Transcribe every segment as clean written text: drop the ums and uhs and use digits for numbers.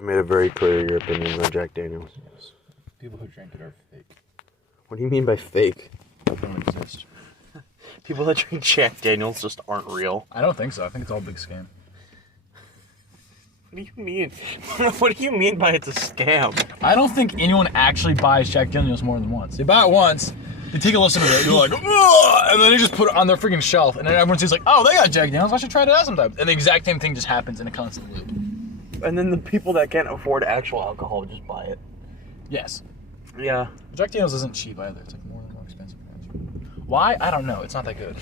I made it very clear your opinions on Jack Daniels. Yes. People who drink it are fake. What do you mean by fake? They don't exist. People that drink Jack Daniels just aren't real. I don't think so. I think it's all a big scam. What do you mean? What do you mean by it's a scam? I don't think anyone actually buys Jack Daniels more than once. They buy it once, they take a listen to it, they're like, ugh! And then they just put it on their freaking shelf, and then everyone sees like, oh, they got Jack Daniels, I should try that out sometime. And the exact same thing just happens in a constant loop. And then the people that can't afford actual alcohol just buy it. Yes. Yeah. Jack Daniels isn't cheap either. It's like more expensive. Why? I don't know. It's not that good.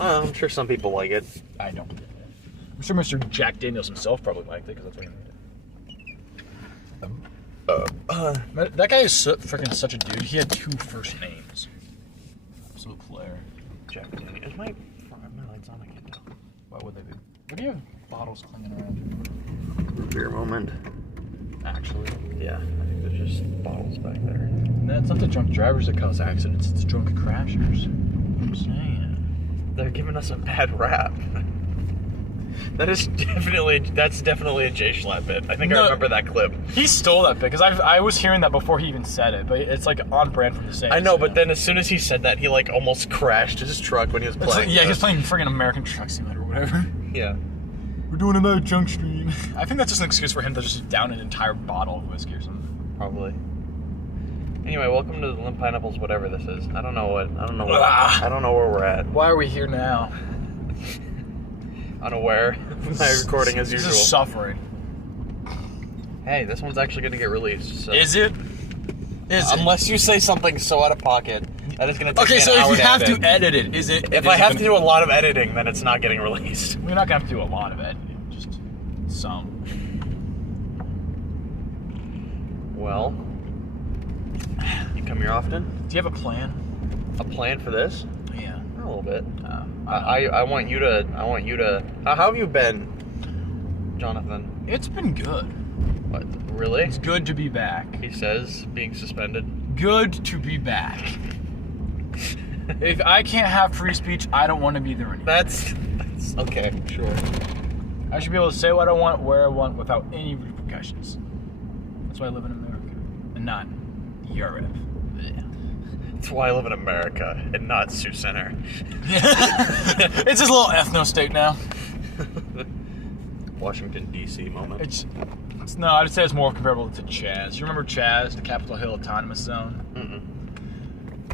I'm sure some people like it. I don't. I'm sure Mr. Jack Daniels himself probably liked it because that's what he made it. That guy is freaking such a dude. He had 2 first names. Absolute player. Jack Daniels. Is my lights on? I can't tell. Why would they be? What do you have bottles clinging around? Beer moment. Actually. Yeah, I think there's just bottles back there. No, it's not the drunk drivers that cause accidents. It's drunk crashers. I'm saying. They're giving us a bad rap. That's definitely a Jay Schlatt bit. I think I remember that clip. He stole that bit because I was hearing that before he even said it, but it's like on brand for the same. I know, but then as soon as he said that, he like almost crashed his truck when he was playing. Like, he was playing friggin' American Truck Simulator or whatever. Yeah. We're doing another junk stream. I think that's just an excuse for him to just down an entire bottle of whiskey or something. Probably. Anyway, welcome to the Limp Pineapples, whatever this is. I don't know where we're at. Why are we here now? Unaware of my recording as usual. This is suffering. Hey, this one's actually going to get released. So. Is it? Unless you say something so out of pocket that is going to take okay, so an hour if you have edit. to edit it, is it? If I have to do a lot of editing, then it's not getting released. We're not going to have to do a lot of editing, just some. Well, you come here often? Do you have a plan? A plan for this? Yeah. A little bit. I want you to. How have you been, Jonathan? It's been good. What? Really? It's good to be back. He says, being suspended. Good to be back. If I can't have free speech, I don't want to be there anymore. That's okay. Sure. I should be able to say what I want, where I want, without any repercussions. That's why I live in America, and not Europe. That's why I live in America and not Sioux Center. It's this little ethno state now. Washington, D.C. moment. It's no, I'd say it's more comparable to Chaz. You remember Chaz, the Capitol Hill Autonomous Zone?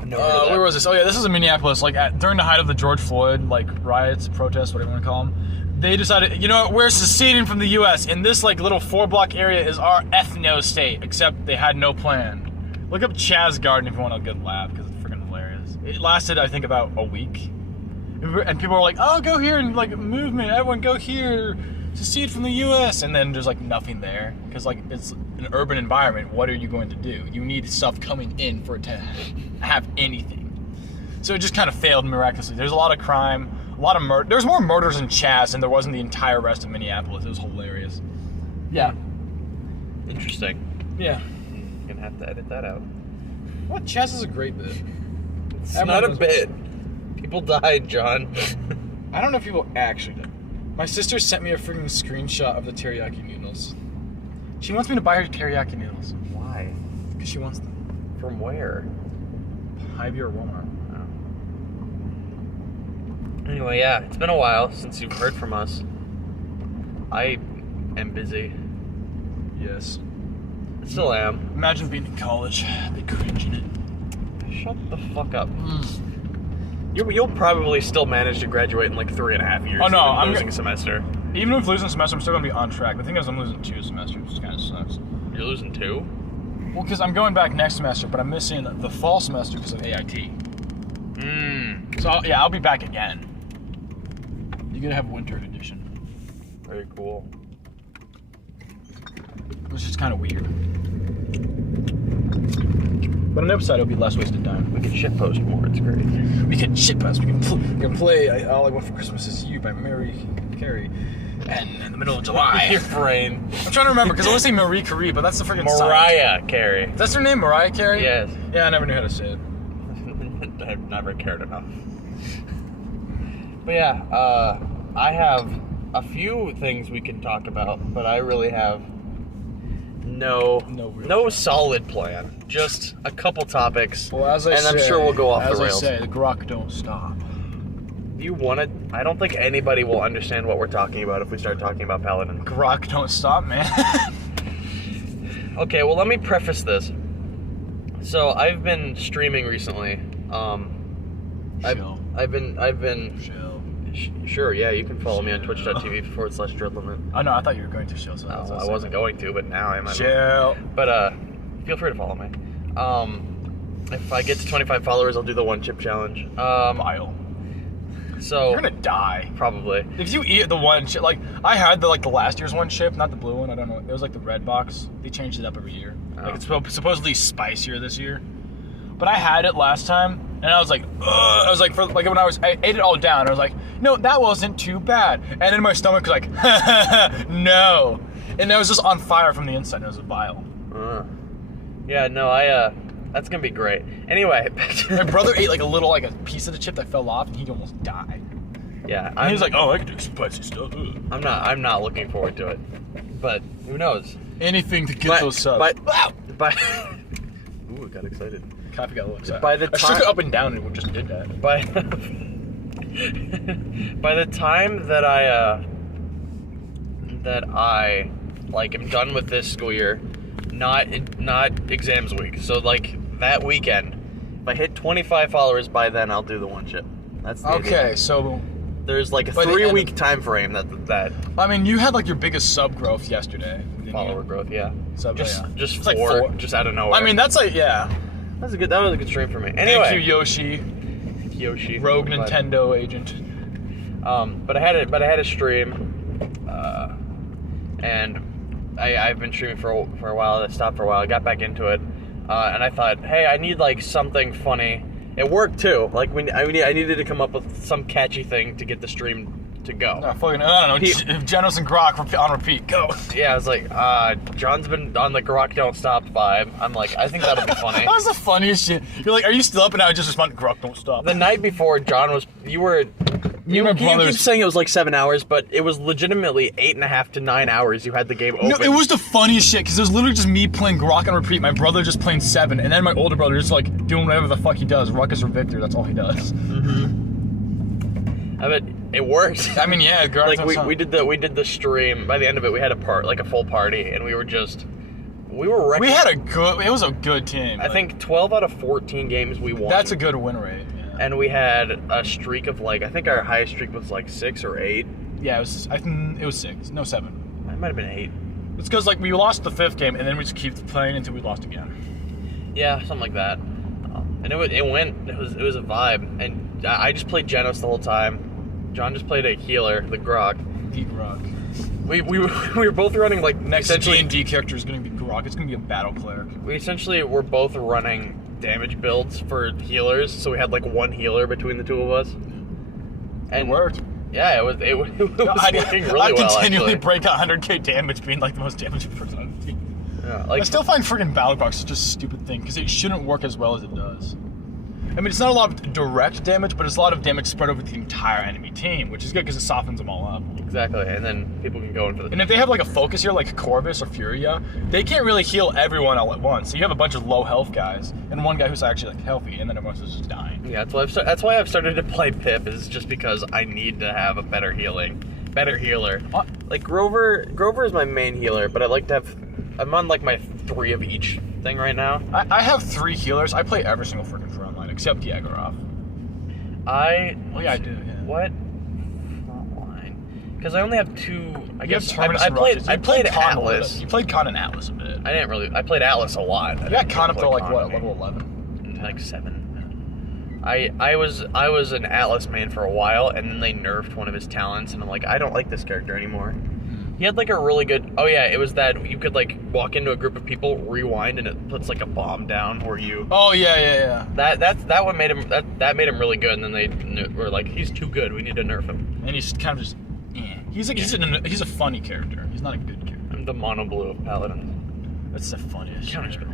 Where was this? Oh yeah, this is in Minneapolis. Like during the height of the George Floyd riots, protests, whatever you want to call them, they decided, you know what, we're seceding from the U.S. and this little 4-block area is our ethno state. Except they had no plan. Look up Chaz Garden if you want a good laugh, because it's freaking hilarious. It lasted, I think, about a week. And people were like, oh, go here and, movement. Everyone go here. Secede from the U.S. And then there's, nothing there. Because, it's an urban environment. What are you going to do? You need stuff coming in for it to have anything. So it just kind of failed miraculously. There's a lot of crime, a lot of murder. There's more murders in Chaz than there was in the entire rest of Minneapolis. It was hilarious. Yeah. Interesting. Yeah. Gonna have to edit that out. What? Chaz is a great bit. It's not a bit. People died, John. I don't know if people actually did. My sister sent me a freaking screenshot of the teriyaki noodles. She wants me to buy her teriyaki noodles. Why? Because she wants them. From where? Hy-Vee or Walmart. Oh. Anyway, yeah, it's been a while since you've heard from us. I am busy. Yes. I still am. Imagine being in college. I'd be cringing it. Shut the fuck up. You'll probably still manage to graduate in 3.5 years. Oh no, I'm losing a semester. Even with losing a semester, I'm still gonna be on track. The thing is, I'm losing 2 semesters, which kind of sucks. You're losing 2? Well, because I'm going back next semester, but I'm missing the fall semester because of AIT. So I'll be back again. You're gonna have winter edition. Very cool. Which is kind of weird. But on the upside, it'll be less wasted time. We can shitpost more. It's great. We can shitpost. We can play All I Want for Christmas Is You by Mariah Carey. And in the middle of July. Your brain. I'm trying to remember because I want to say Marie Curie, but that's the freaking Mariah Carey. That's her name, Mariah Carey? Yes. Yeah, I never knew how to say it. I've never cared enough. But yeah, I have a few things we can talk about, but I really have No real solid plan. Just a couple topics. Well, as I and I'm sure we'll go off the rails. As I say, the grok don't stop. You want to? I don't think anybody will understand what we're talking about if we start talking about Paladins. Grok don't stop, man. Okay, well, let me preface this. So I've been streaming recently. Chill. I've been. Chill. Sure, yeah, you can follow me on twitch.tv/dreadlimit. Oh no, I thought you were going to chill. So No, I wasn't going to, but now I am. Chill. But feel free to follow me. If I get to 25 followers, I'll do the one chip challenge. Vile. So You're gonna die. probably. If you eat the one chip, like I had the last year's one chip, not the blue one. I don't know. It was like the red box. They changed it up every year. Oh. Like it's supposedly spicier this year. But I had it last time, and I was like, ugh. I was like, when I ate it all down, I was like, no, that wasn't too bad. And then my stomach was like, no. And it was just on fire from the inside. It was vile. Yeah, no, that's gonna be great. Anyway, back to My brother ate like a piece of the chip that fell off, and he almost died. yeah, And he was like, oh, I can do spicy stuff. Ugh. I'm not looking forward to it, but who knows? Anything to get those subs. But ooh, I got excited. Coffee got a little excited. By the I shook time- it up and down, and it just did that. By the time that I like am done with this school year, not exams week. So like that weekend, if I hit 25 followers by then, I'll do the one chip. That's the idea. Okay, so There's like a By the 3-week time frame that I mean, you had like your biggest sub growth yesterday. didn't follower you? growth, yeah. Sub, Just yeah. just It's like four, four. just out of nowhere. I mean, that's like that that was a good stream for me. Anyway, Thank you, Yoshi, Rogue But- Nintendo agent. But I had a stream, and I've been streaming for a while. I stopped for a while. I got back into it, and I thought, hey, I need like something funny. It worked too. Like I needed to come up with some catchy thing to get the stream to go. I don't know. Genos and Grok on repeat. Go. Yeah, I was like, John's been on the Grok Don't Stop vibe. I'm like, I think that'll be funny. That was the funniest shit. You're like, are you still up? And I just responded, Grok Don't Stop. The night before, you keep saying it was like 7 hours, but it was legitimately 8.5 to 9 hours you had the game open. No, it was the funniest shit because it was literally just me playing Grok on repeat, my brother just playing 7, and then my older brother just like doing whatever the fuck he does. Ruckus or Victor, that's all he does. I mean, it worked. I mean, yeah, Grok Like Don't Stop. we did the stream. By the end of it, we had a full party, and we were wrecking. It was a good team. I think 12 out of 14 games we won. That's a good win rate. Yeah. And we had a streak of I think our highest streak was like 6 or 8. Yeah, I think it was 6. No, 7. It might have been 8. It's because we lost the 5th game and then we just keep playing until we lost again. Yeah, something like that. And it was a vibe. And I just played Genos the whole time. John just played a healer, the Grok. D Grok. We were both running Next essentially D&D character is going to be Grok. It's going to be a battle cleric. we essentially were both running damage builds for healers, so we had like one healer between the two of us. And It worked. Yeah, it was working really I well. continually Actually. break 100k damage, being like the most damaging person on the team. Yeah, I still find freaking battle box such a stupid thing because it shouldn't work as well as it does. I mean, it's not a lot of direct damage, but it's a lot of damage spread over the entire enemy team, which is good because it softens them all up. exactly, and then people can go in for the. And if they have like a focus here, like Corvus or Furia, they can't really heal everyone all at once. So you have a bunch of low health guys and one guy who's actually like healthy, and then everyone's just dying. Yeah, that's why I've started to play Pip. Is just because I need to have a better healer. Like Grover is my main healer, but I like to have. I'm on like my 3 of each thing right now. I have 3 healers. I play every single freaking frontline except Yagoroth. Oh yeah, I do. Yeah. What? Frontline. Because I only have 2. I guess I played Con Atlas. You played Con and Atlas a bit. I played Atlas a lot. You got Con up to like what, level 11? Like 7. I was an Atlas main for a while, and then they nerfed one of his talents, and I'm like, I don't like this character anymore. He had like a really good. Oh yeah, it was that you could like walk into a group of people, rewind, and it puts like a bomb down where you. Oh yeah. That what made him that made him really good, and then they were like, he's too good. We need to nerf him. And he's kind of just. He's a funny character. He's not a good character. I'm the mono blue of Paladins. That's the funniest. Counterspell.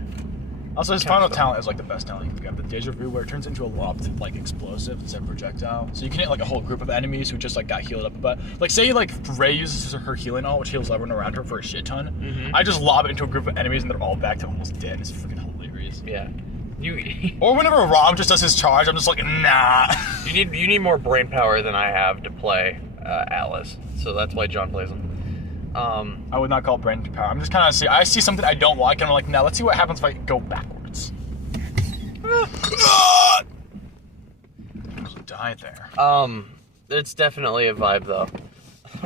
Also, his final talent is like the best talent you can get. The deja vu, where it turns into a lobbed like explosive instead of projectile. So you can hit like a whole group of enemies who just like got healed up. But like, say like Rey uses her healing ult, which heals everyone around her for a shit ton. Mm-hmm. I just lob it into a group of enemies and they're all back to almost dead. It's freaking hilarious. Yeah. Or whenever Rom just does his charge, I'm just like, nah. You need more brain power than I have to play Alice. So that's why John plays him. I would not call it brain power. I'm just kind of I see something I don't like, and I'm like, now let's see what happens if I go backwards. Die there. It's definitely a vibe though.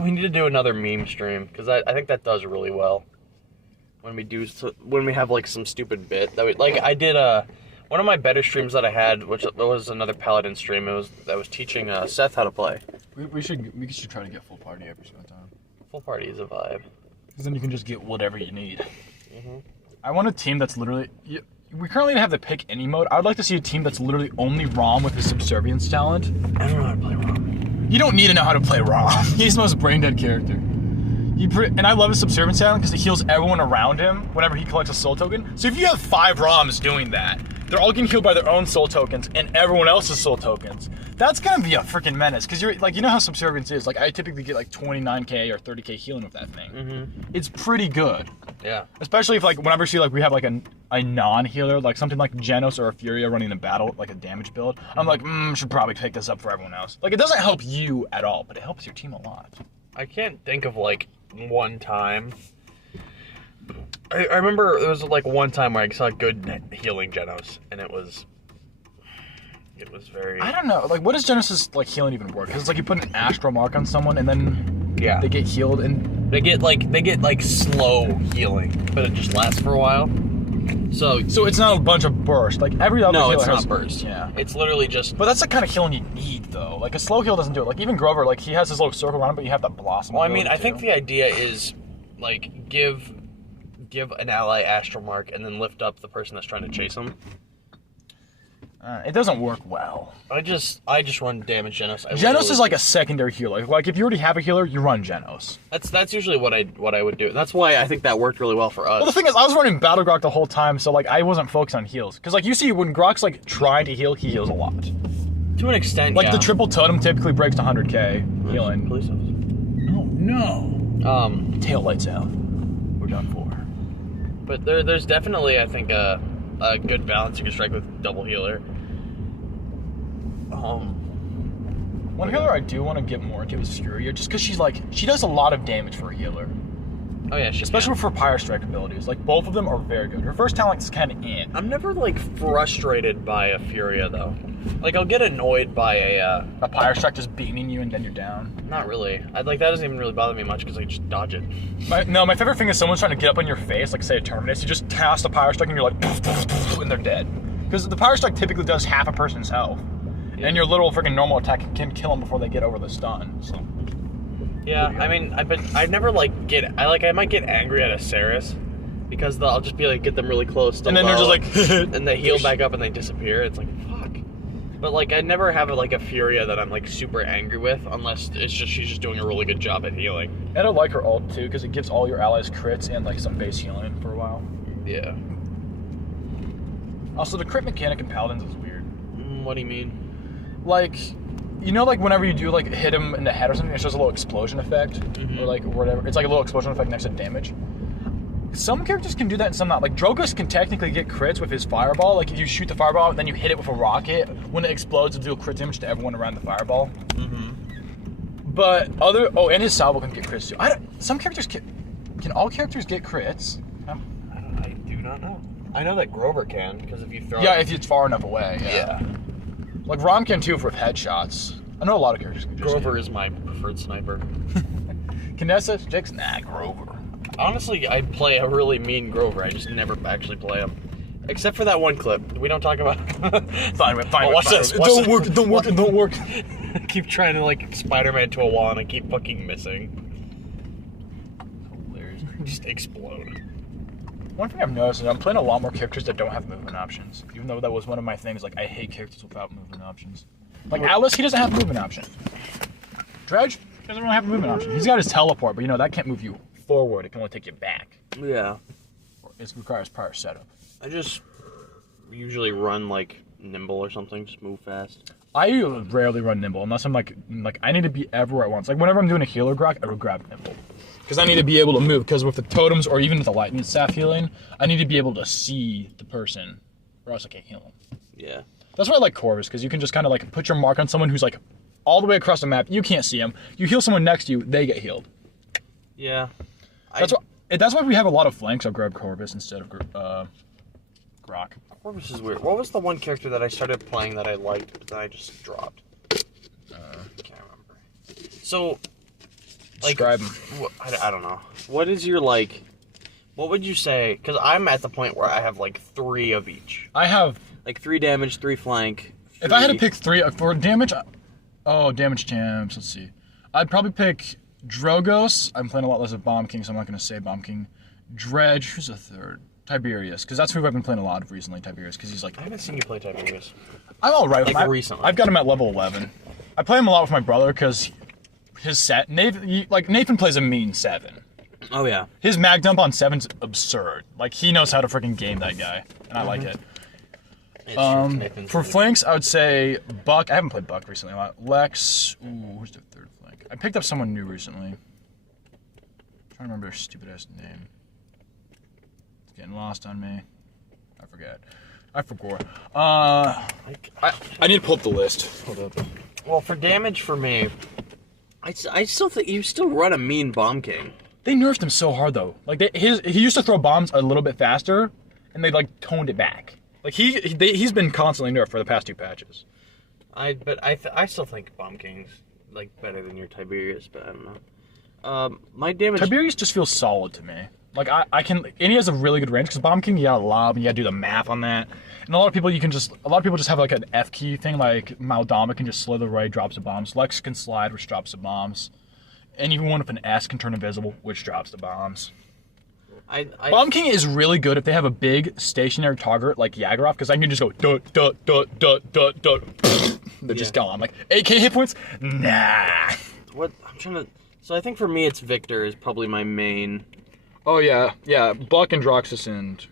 We need to do another meme stream because I think that does really well. When we have like some stupid bit that I did one of my better streams that I had, which was another Paladin stream. I was teaching Seth how to play. We should try to get full party every single time. Full party is a vibe. Because then you can just get whatever you need. Mm-hmm. I want a team that's literally. We currently have the pick any mode. I would like to see a team that's literally only Rom with his subservience talent. I don't know how to play Rom. You don't need to know how to play Rom. He's the most brain dead character. And I love his subservience talent because he heals everyone around him whenever he collects a soul token. So if you have 5 Roms doing that, they're all getting healed by their own soul tokens and everyone else's soul tokens. That's gonna be a freaking menace because you're like, you know how subservience is. Like I typically get like 29k or 30k healing with that thing. Mm-hmm. It's pretty good. Yeah. Especially if like whenever you see like we have like a non-healer, like something like Genos or a Furia running a battle, like a damage build. I'm like, should probably pick this up for everyone else. Like it doesn't help you at all, but it helps your team a lot. I can't think of like one time. I remember there was like one time where I saw good healing Genos, and it was very. I don't know. Like, what does Genesis like healing even work? Because it's like you put an astral mark on someone, and then they get healed, and they get like slow healing, but it just lasts for a while. So it's not a bunch of burst. Like every other healer it's has not burst. Yeah, it's literally just. But that's the kind of healing you need, though. Like a slow heal doesn't do it. Like even Grover, like he has his little circle around him, but you have that blossom. Well, I mean, I think the idea is like give an ally astral mark and then lift up the person that's trying to chase him. It doesn't work well. I just run damage Genos. Genos is like a secondary healer. Like if you already have a healer, you run Genos. That's usually what I would do. That's why I think that worked really well for us. Well, the thing is, I was running Battle Grok the whole time, so like I wasn't focused on heals. Because like you see, when Grok's like trying to heal, he heals a lot. To an extent, like the triple totem typically breaks to 100k healing. Police officer. Oh no. Tail lights out. We're done for. But there's definitely, I think, a good balance you can strike with double healer. One healer I do want to get more into is Furia, just because she does a lot of damage for a healer. Oh yeah, especially for Pyre Strike abilities. Like both of them are very good. Her first talent is kind of in. I'm never like frustrated by a Furia though. Like I'll get annoyed by a Pyre Strike just beaming you and then you're down. Not really. That doesn't even really bother me much because I just dodge it. My favorite thing is someone's trying to get up on your face, like say a Terminus. You just cast a Pyre Strike and you're like, and they're dead. Because the Pyre Strike typically does half a person's health. Yeah. And your little freaking normal attack can kill them before they get over the stun. So. Yeah, I mean, I never like I might get angry at a Ceres because I'll just be like get them really close, and then they're just like, and they heal back up and they disappear. It's like fuck. But like I never have a Furia that I'm like super angry with unless it's just she's just doing a really good job at healing. And I like her ult too because it gives all your allies crits and like some base healing for a while. Yeah. Also, the crit mechanic in Paladins is weird. What do you mean? Like, you know, like whenever you do like hit him in the head or something, it's just a little explosion effect, or like whatever. It's like a little explosion effect next to damage. Some characters can do that and some not. Like Drogus can technically get crits with his fireball. Like if you shoot the fireball and then you hit it with a rocket, when it explodes, it'll do crit damage to everyone around the fireball. But and his salvo can get crits too. Some characters can all characters get crits? I do not know. I know that Grover can because if you throw. Yeah, if it's far enough away. Yeah. Like Rom can too with headshots. I know a lot of characters can. Grover is my preferred sniper. Canessa, Jix, nah, Grover. Honestly, I play a really mean Grover. I just never actually play him. Except for that one clip. We don't talk about Fine. Watch this. It don't work. I keep trying to like Spider-Man to a wall and I keep fucking missing. Hilarious. Just explode. One thing I've noticed is I'm playing a lot more characters that don't have movement options. Even though that was one of my things, like I hate characters without movement options. Like Alice, he doesn't have a movement option. Dredge doesn't really have a movement option. He's got his teleport, but you know that can't move you forward. It can only take you back. Yeah. It requires prior setup. I just usually run like nimble or something? Just move fast. I rarely run nimble unless I'm like I need to be everywhere at once. Like whenever I'm doing a healer grok, I would grab nimble. Because I need to be able to move, because with the totems or even with the lightning staff healing, I need to be able to see the person, or else I can't heal them. Yeah. That's why I like Corvus, because you can just kind of like put your mark on someone who's like all the way across the map. You can't see them. You heal someone next to you, they get healed. Yeah. That's why we have a lot of flanks. I'll grab Corvus instead of Grok. Corvus is weird. What was the one character that I started playing that I liked, but then I just dropped? Can't remember. So, like, describe him. I don't know. What is your, like, what would you say? Because I'm at the point where I have, like, 3 of each. I have... Like, 3 damage, 3 flank. 3... If I had to pick 3 for damage... Oh, damage champs. Let's see. I'd probably pick Drogos. I'm playing a lot less of Bomb King, so I'm not going to say Bomb King. Dredge. Who's a third? Tiberius, because that's who I've been playing a lot of recently, Tiberius, because he's like... I haven't seen you play Tiberius. I'm alright with him. Recently. I've got him at level 11. I play him a lot with my brother, because his set... Nathan plays a mean 7. Oh, yeah. His mag dump on 7's absurd. Like, he knows how to freaking game that guy, and I like it. For flanks, I would say Buck. I haven't played Buck recently a lot. Lex. Ooh, who's the third flank? I picked up someone new recently. I'm trying to remember their stupid-ass name. Getting lost on me. I forget. I forgot. I need to pull up the list. Hold up. Well, for damage for me, I still think you still run a mean Bomb King. They nerfed him so hard though. Like he used to throw bombs a little bit faster, and they like toned it back. Like he's been constantly nerfed for the past 2 patches. I still think Bomb King's like better than your Tiberius, but I don't know. My damage. Tiberius just feels solid to me. Like, I can, and he has a really good range, because Bomb King, you gotta lob, and you gotta do the math on that. And a lot of people just have, like, an F key thing, like, Maldama can just slither right, drops the bombs. Lex can slide, which drops the bombs. And even one with an S can turn invisible, which drops the bombs. Bomb King is really good if they have a big stationary target, like Yagoroth, because I can just go, they're just gone. Like, 8k hit points? Nah. So I think for me, it's Victor is probably my main... Oh, yeah. Buck and Droxus and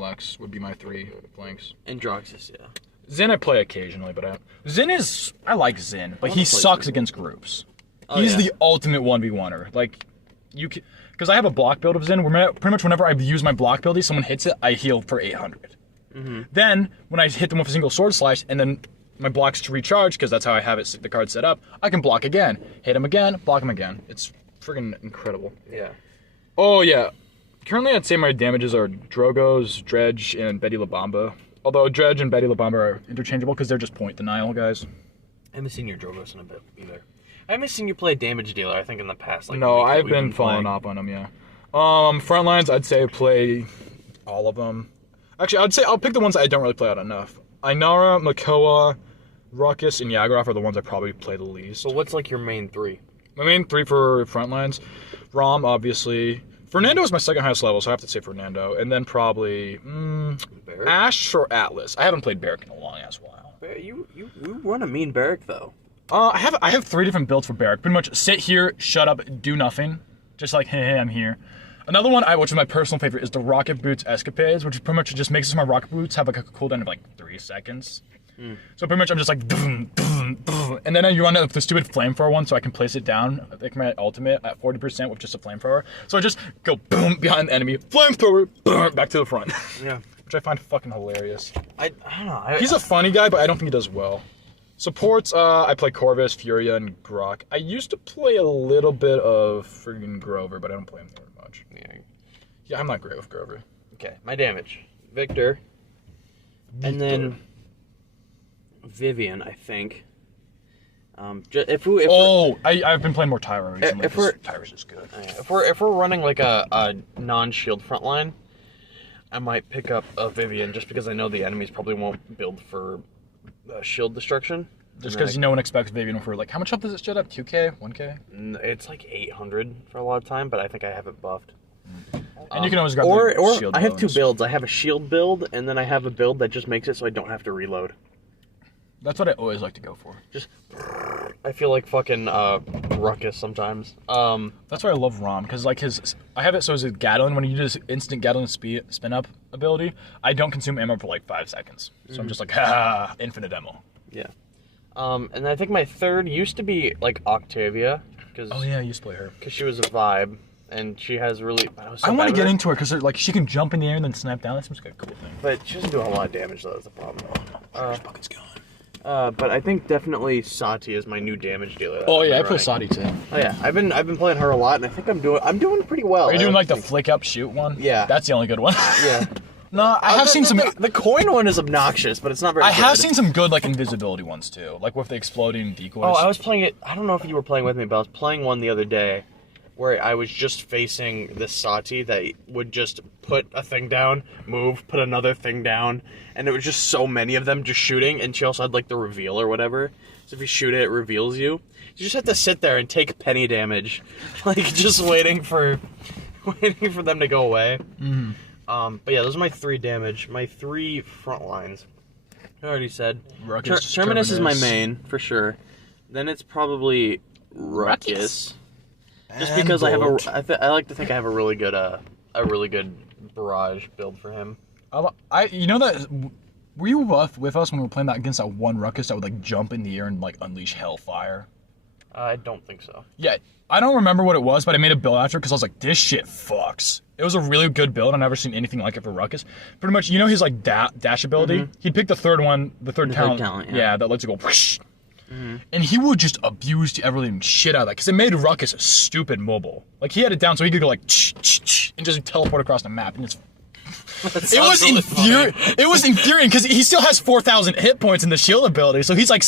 Lex would be my 3 flanks. And Droxus, yeah. Zin I play occasionally, but I like Zin, but he sucks against groups. He's the ultimate 1v1er. Like, because I have a block build of Zin, where pretty much whenever I use my block build, someone hits it, I heal for 800. Mm-hmm. Then, when I hit them with a single sword slash, and then my blocks to recharge, because that's how I have the card set up, I can block again. Hit him again, block him again. It's friggin' incredible. Yeah. Oh, yeah. Currently, I'd say my damages are Drogos, Dredge, and Betty LaBamba. Although Dredge and Betty LaBamba are interchangeable because they're just point denial guys. I haven't seen your Drogos in a bit either. I haven't seen you play damage dealer, I think, in the past. Like, no, I've been following up on them, yeah. Front lines, I'd say play all of them. Actually, I'll pick the ones that I don't really play out enough. Ainara, Makoa, Ruckus, and Yagoroth are the ones I probably play the least. So what's like your main 3? My main 3 for front lines, Rom, obviously. Fernando is my second highest level, so I have to say Fernando. And then probably Ash or Atlas. I haven't played Barrack in a long ass while. You run a mean Barrack though. I have 3 different builds for Barrack. Pretty much sit here, shut up, do nothing. Just like, hey, I'm here. Another one, which is my personal favorite, is the Rocket Boots Escapades, which pretty much just makes my Rocket Boots have like a cooldown of like 3 seconds. So pretty much I'm just like, and then you run the stupid flamethrower one, so I can place it down, like my ultimate at 40% with just a flamethrower. So I just go boom behind the enemy, flamethrower, boom, back to the front. Yeah, which I find fucking hilarious. I don't know. He's a funny guy, but I don't think he does well. Supports, I play Corvus, Furia, and Grok. I used to play a little bit of friggin' Grover, but I don't play him very much. Yeah, I'm not great with Grover. Okay, my damage, Victor. And then Vivian, I think. I've been playing more Tyra recently. Tyra's just good. If we're running like a non-shield front line, I might pick up a Vivian just because I know the enemies probably won't build for shield destruction. Just because no one expects Vivian for like, how much health does it shield up? 2k? 1k? It's like 800 for a lot of time, but I think I have it buffed. And you can always grab the shield. I have 2 builds. I have a shield build, and then I have a build that just makes it so I don't have to reload. That's what I always like to go for. Just, I feel like fucking Ruckus sometimes. That's why I love Rom, because like I have it so as a Gatling, when you do this instant Gatling spin up ability, I don't consume ammo for like 5 seconds. So I'm just like, infinite ammo. Yeah. And I think my third used to be like Octavia. Oh yeah, I used to play her. Because she was a vibe, and she has really... I want to get into her, because like she can jump in the air and then snap down. That seems like a cool thing. But she doesn't do a lot of damage, though, that's the problem. Bucket's gone. But I think definitely Sati is my new damage dealer. Oh yeah, I play Sati too. Oh yeah, I've been playing her a lot, and I think I'm doing pretty well. Are you doing like the flick up shoot one? Yeah, that's the only good one. Yeah. No, I have seen some. The coin one is obnoxious, but it's not very. I have seen some good like invisibility ones too, like with the exploding decoys. Oh, I was playing it. I don't know if you were playing with me, but I was playing one the other day, where I was just facing this Sati that would just put a thing down, move, put another thing down, and there was just so many of them just shooting, and she also had like the reveal or whatever. So if you shoot it, it reveals you. You just have to sit there and take penny damage, like just waiting for them to go away. Mm-hmm. But yeah, those are my 3 damage. My 3 front lines. I already said. Ruckus, Terminus is my main, for sure. Then it's probably Ruckus. Just because I like to think I have a really good barrage build for him. You know that, were you with us when we were playing that against that one Ruckus that would like jump in the air and like unleash hellfire? I don't think so. Yeah, I don't remember what it was, but I made a build after because I was like, this shit fucks. It was a really good build. I've never seen anything like it for Ruckus. Pretty much, you know his like dash ability? Mm-hmm. He'd pick the third talent. Yeah, that lets it go whoosh. Mm-hmm. And he would just abuse the ever-living shit out of that because it made Ruckus stupid mobile. Like he had it down so he could go like and just teleport across the map. And it was infuriating because he still has 4,000 hit points in the shield ability, so he's like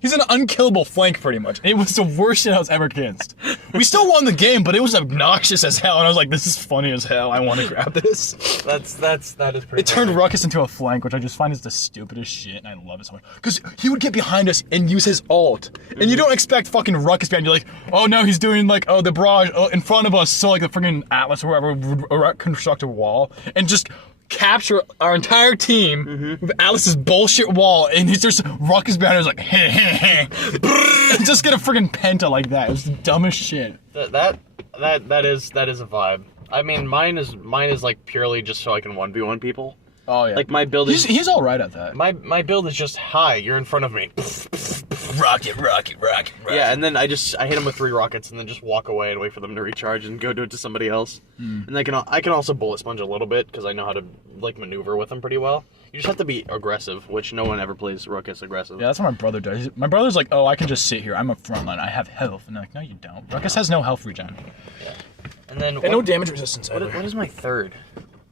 he's an unkillable flank pretty much. It was the worst shit I was ever against. We still won the game, but it was obnoxious as hell, and I was like, this is funny as hell. I want to grab this. That is pretty. It turned Ruckus into a flank, which I just find is the stupidest shit, and I love it so much. Because he would get behind us and use his ult, and you don't expect fucking Ruckus behind you, like, oh no, he's doing like the barrage in front of us, so like the freaking Atlas or whatever would construct a wall and just capture our entire team with Alice's bullshit wall, and he's just Ruckus behind us like, heh heh heh, and just get a freaking penta like that. It was the dumbest shit. That is a vibe. I mean, mine is like purely just so I can 1v1 people. Oh yeah. Like my build is. He's all right at that. My build is just hi. You're in front of me. Rocket. Yeah, and then I hit them with 3 rockets and then just walk away and wait for them to recharge and go do it to somebody else. And I can also bullet sponge a little bit because I know how to like maneuver with them pretty well. You just have to be aggressive, which no one ever plays Ruckus aggressive. Yeah, that's what my brother does. My brother's like, oh, I can just sit here. I'm a frontline. I have health. And I'm like, no, you don't. Ruckus has no health regen. Yeah. And then no damage resistance. What is my third?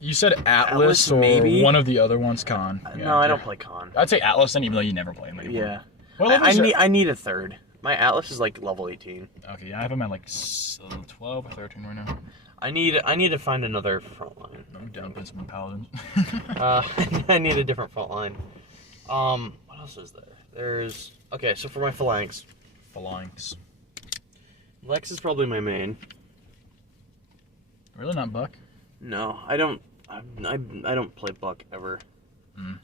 You said Atlas or maybe? one of the other ones, Khan. Yeah, no, I don't play Khan. I'd say Atlas then, even though you never play him anymore. Yeah. Well, I need a third. My Atlas is like level 18. Okay, yeah, I have him at like 12 or 13 right now. I need to find another front line. I'm down with some paladins. I need a different front line. What else is there? Okay, so for my phalanx. Lex is probably my main. Really, not Buck? No, I don't play Buck ever.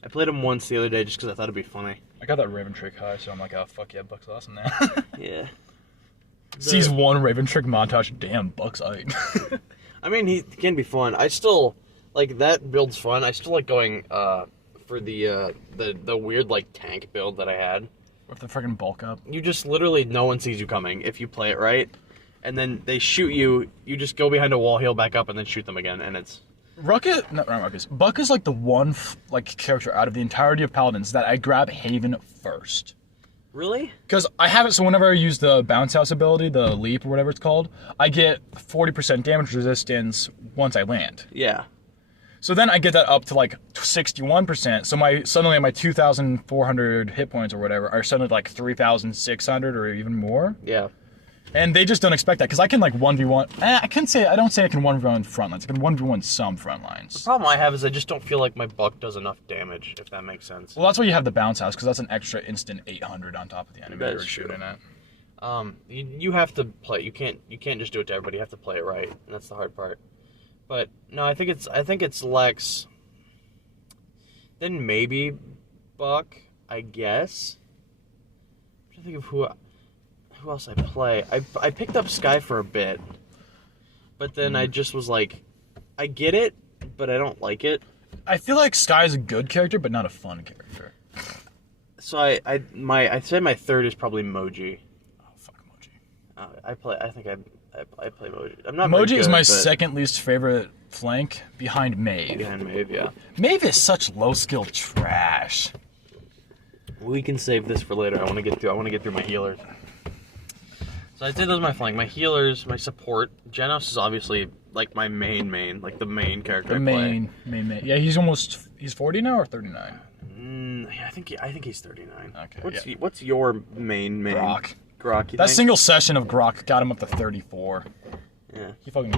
I played him once the other day just because I thought it'd be funny. I got that Raven trick high, so I'm like, oh fuck yeah, Buck's awesome now. Yeah. Sees one Raven trick montage, damn, Buck's out. I mean, he can be fun. I still like that build's fun. I still like going for the weird like tank build that I had. With the freaking bulk up. You just literally no one sees you coming if you play it right, and then they shoot you. You just go behind a wall, heal back up, and then shoot them again, and it's. Not Ruckus. Buck is like the one character out of the entirety of Paladins that I grab Haven first. Really? Because I have it so whenever I use the bounce house ability, the leap or whatever it's called, I get 40% damage resistance once I land. Yeah. So then I get that up to like 61%. So suddenly my 2,400 hit points or whatever are suddenly like 3,600 or even more. Yeah. And they just don't expect that because I can like 1v1. I don't say I can 1v1 front lines. I can 1v1 some front lines. The problem I have is I just don't feel like my Buck does enough damage, if that makes sense. Well, that's why you have the bounce house because that's an extra instant 800 on top of the enemy you're shooting at. You have to play. You can't just do it to everybody. You have to play it right, and that's the hard part. But no, I think it's Lex. Then maybe Buck, I guess. to think of who else I play. I picked up Sky for a bit, but then I just was like, I get it, but I don't like it. I feel like Sky is a good character, but not a fun character. So I'd say my third is probably Moji. Oh, fuck Moji. I play Moji. I'm not Moji very is good, my but second least favorite flank behind Maeve. behind Maeve, yeah. Maeve is such low skill trash. We can save this for later. I want to get through my healers. So I'd say those are my flank. My healers, my support. Genos is obviously like my main, like the main character. The main. Yeah, he's 40 now or 39. I think he's 39. Okay. What's your main? Grok. Grok. That single session of Grok got him up to 34. Yeah.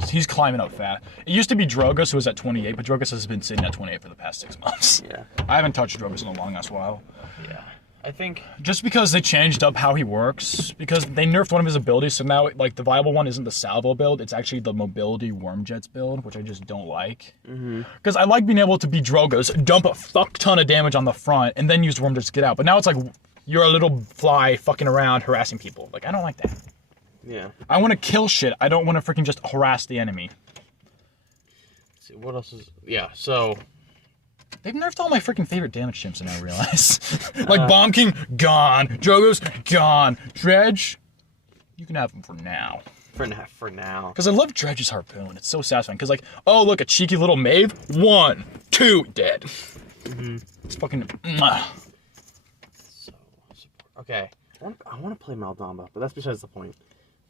He's climbing up fast. It used to be Drogus who was at 28, but Drogus has been sitting at 28 for the past 6 months. Yeah. I haven't touched Drogus in a long ass while. Yeah. I think just because they changed up how he works, because they nerfed one of his abilities, so now like the viable one isn't the salvo build, it's actually the mobility Wormjets build, which I just don't like. Because I like being able to be Drogus, dump a fuck ton of damage on the front, and then use Wormjets to get out. But now it's like you're a little fly fucking around harassing people. Like I don't like that. Yeah. I want to kill shit. I don't want to freaking just harass the enemy. Let's see what else is. Yeah. So. They've nerfed all my freaking favorite damage chimps, and I realize. Like Bomb King, gone. Drogo's gone. Dredge, you can have him for now. For now. Because I love Dredge's harpoon. It's so satisfying. Because like, oh look, a cheeky little Maeve. 1, 2, dead. It's fucking. So okay. I want to play Maldamba, but that's besides the point.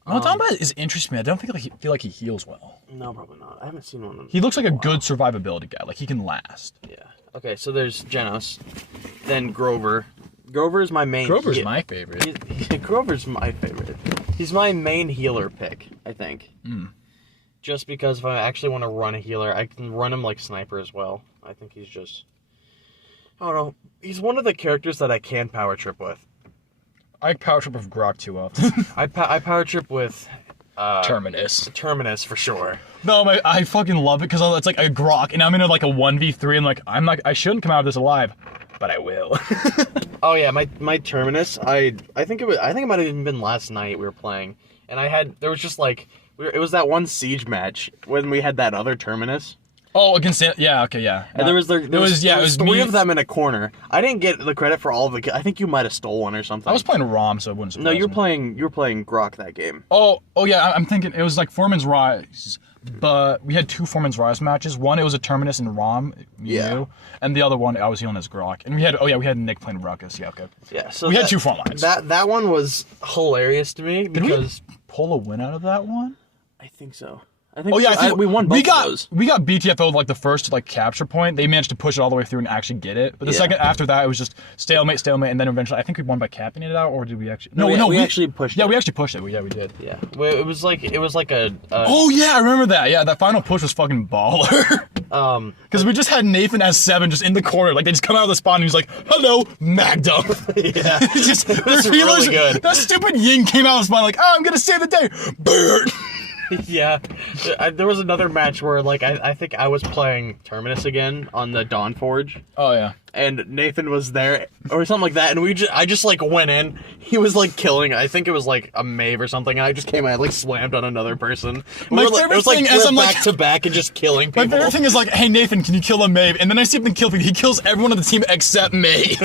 Maldamba is interesting. I don't feel like he heals well. No, probably not. I haven't seen one of them. He looks like a good survivability guy. Like he can last. Yeah. Okay, so there's Genos, then Grover. Grover's my main. Grover's my favorite. Grover's my favorite. He's my main healer pick, I think. Just because if I actually want to run a healer, I can run him like Sniper as well. I think he's just. I don't know. He's one of the characters that I can power trip with. I power trip with Grok too often. I power trip with Terminus. Terminus for sure. No, I fucking love it because it's like a Grok, and I'm in like a 1v3, and like I shouldn't come out of this alive, but I will. Oh yeah, my Terminus. I think it might have even been last night we were playing, and there was just like it was that one siege match when we had that other Terminus. Oh, against yeah, okay, yeah. And there was three me. of them in a corner. I didn't get the credit for all of the. I think you might have stole one or something. I was playing Rom, so it wouldn't surprise No, you me. were playing Grok that game. Oh yeah, I'm thinking it was like Foreman's Rise, but we had 2 Foreman's Rise matches. One it was a Terminus and Rom, you, and the other one I was healing as Grok. And we had Nick playing Ruckus. Yeah, okay. Yeah, so we had 2 front lines. That one was hilarious to me because Did we pull a win out of that one? I think so. I think we won both of those. We got BTFO'd like the first like capture point. They managed to push it all the way through and actually get it. But the second after that, it was just stalemate, and then eventually I think we won by capping it out, or did we actually? No, we actually pushed it. Yeah, we actually pushed it. Yeah, we did. Yeah, it was like a. Oh yeah, I remember that. Yeah, that final push was fucking baller. Because we just had Nathan as 7 just in the corner. Like they just come out of the spawn and he's like, "Hello, Magda." Yeah, it was really good. That stupid Ying came out of the spawn like, "Oh, I'm gonna save the day." Burn. Yeah, there was another match where like I think I was playing Terminus again on the Dawn Forge. Oh yeah. And Nathan was there or something like that, and I just like went in. He was like killing. I think it was like a Maeve or something, and I just came out like slammed on another person. My favorite thing is I'm back to back and just killing people. My favorite thing is like, hey Nathan, can you kill a Maeve? And then I see him kill people. He kills everyone on the team except Maeve.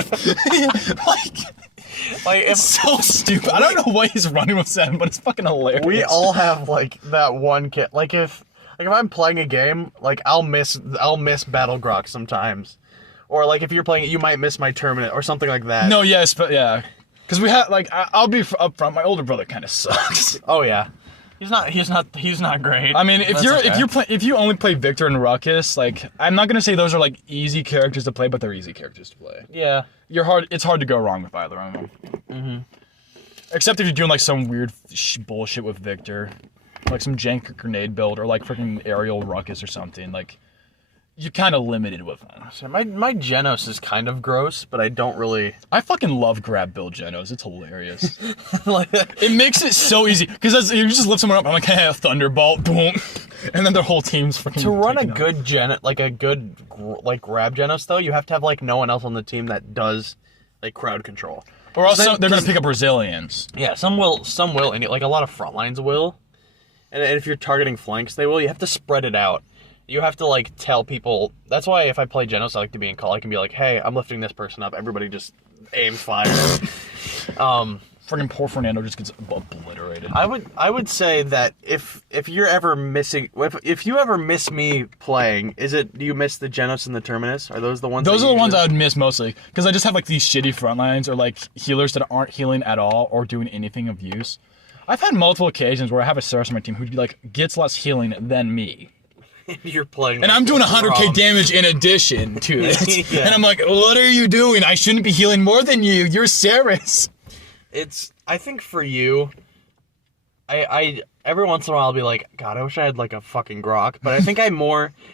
Like it's so stupid. I don't know why he's running with 7, but it's fucking hilarious. We all have like that one kit. Like if I'm playing a game, like I'll miss Battle Grok sometimes, or like if you're playing it, you might miss my Terminate or something like that. No, yes, but yeah, because we had like I'll be upfront. My older brother kind of sucks. Oh yeah. He's not great. I mean, if you only play Victor and Ruckus, like I'm not gonna say those are like easy characters to play, but they're easy characters to play. Yeah, it's hard to go wrong with either of them. Except if you're doing like some weird bullshit with Victor, like some jank grenade build or like freaking aerial Ruckus or something. Like you're kind of limited with them. So my Genos is kind of gross, but I don't really. I fucking love grab build Genos. It's hilarious. It makes it so easy because you just lift someone up. I'm like, hey, a thunderbolt, boom, and then their whole team's freaking. To run a good grab Genos though, you have to have like no one else on the team that does like crowd control. Or also they're gonna pick up Brazilians. Yeah, some will, and like a lot of front lines will. And if you're targeting flanks, they will. You have to spread it out. You have to like tell people. That's why if I play Genos, I like to be in call. I can be like, hey, I'm lifting this person up. Everybody just aim fire. Friggin' poor Fernando just gets obliterated. I would say that if you're ever missing, if you ever miss me playing, do you miss the Genos and the Terminus? Are those the ones? Those are the ones I would miss mostly, because I just have like these shitty front lines or like healers that aren't healing at all or doing anything of use. I've had multiple occasions where I have a Ceres on my team who like gets less healing than me. You're playing, and I'm doing 100k damage in addition to it. Yeah. And I'm like, what are you doing? I shouldn't be healing more than you. You're Ceres. I think for you, I every once in a while I'll be like, God, I wish I had like a fucking Grok. But I think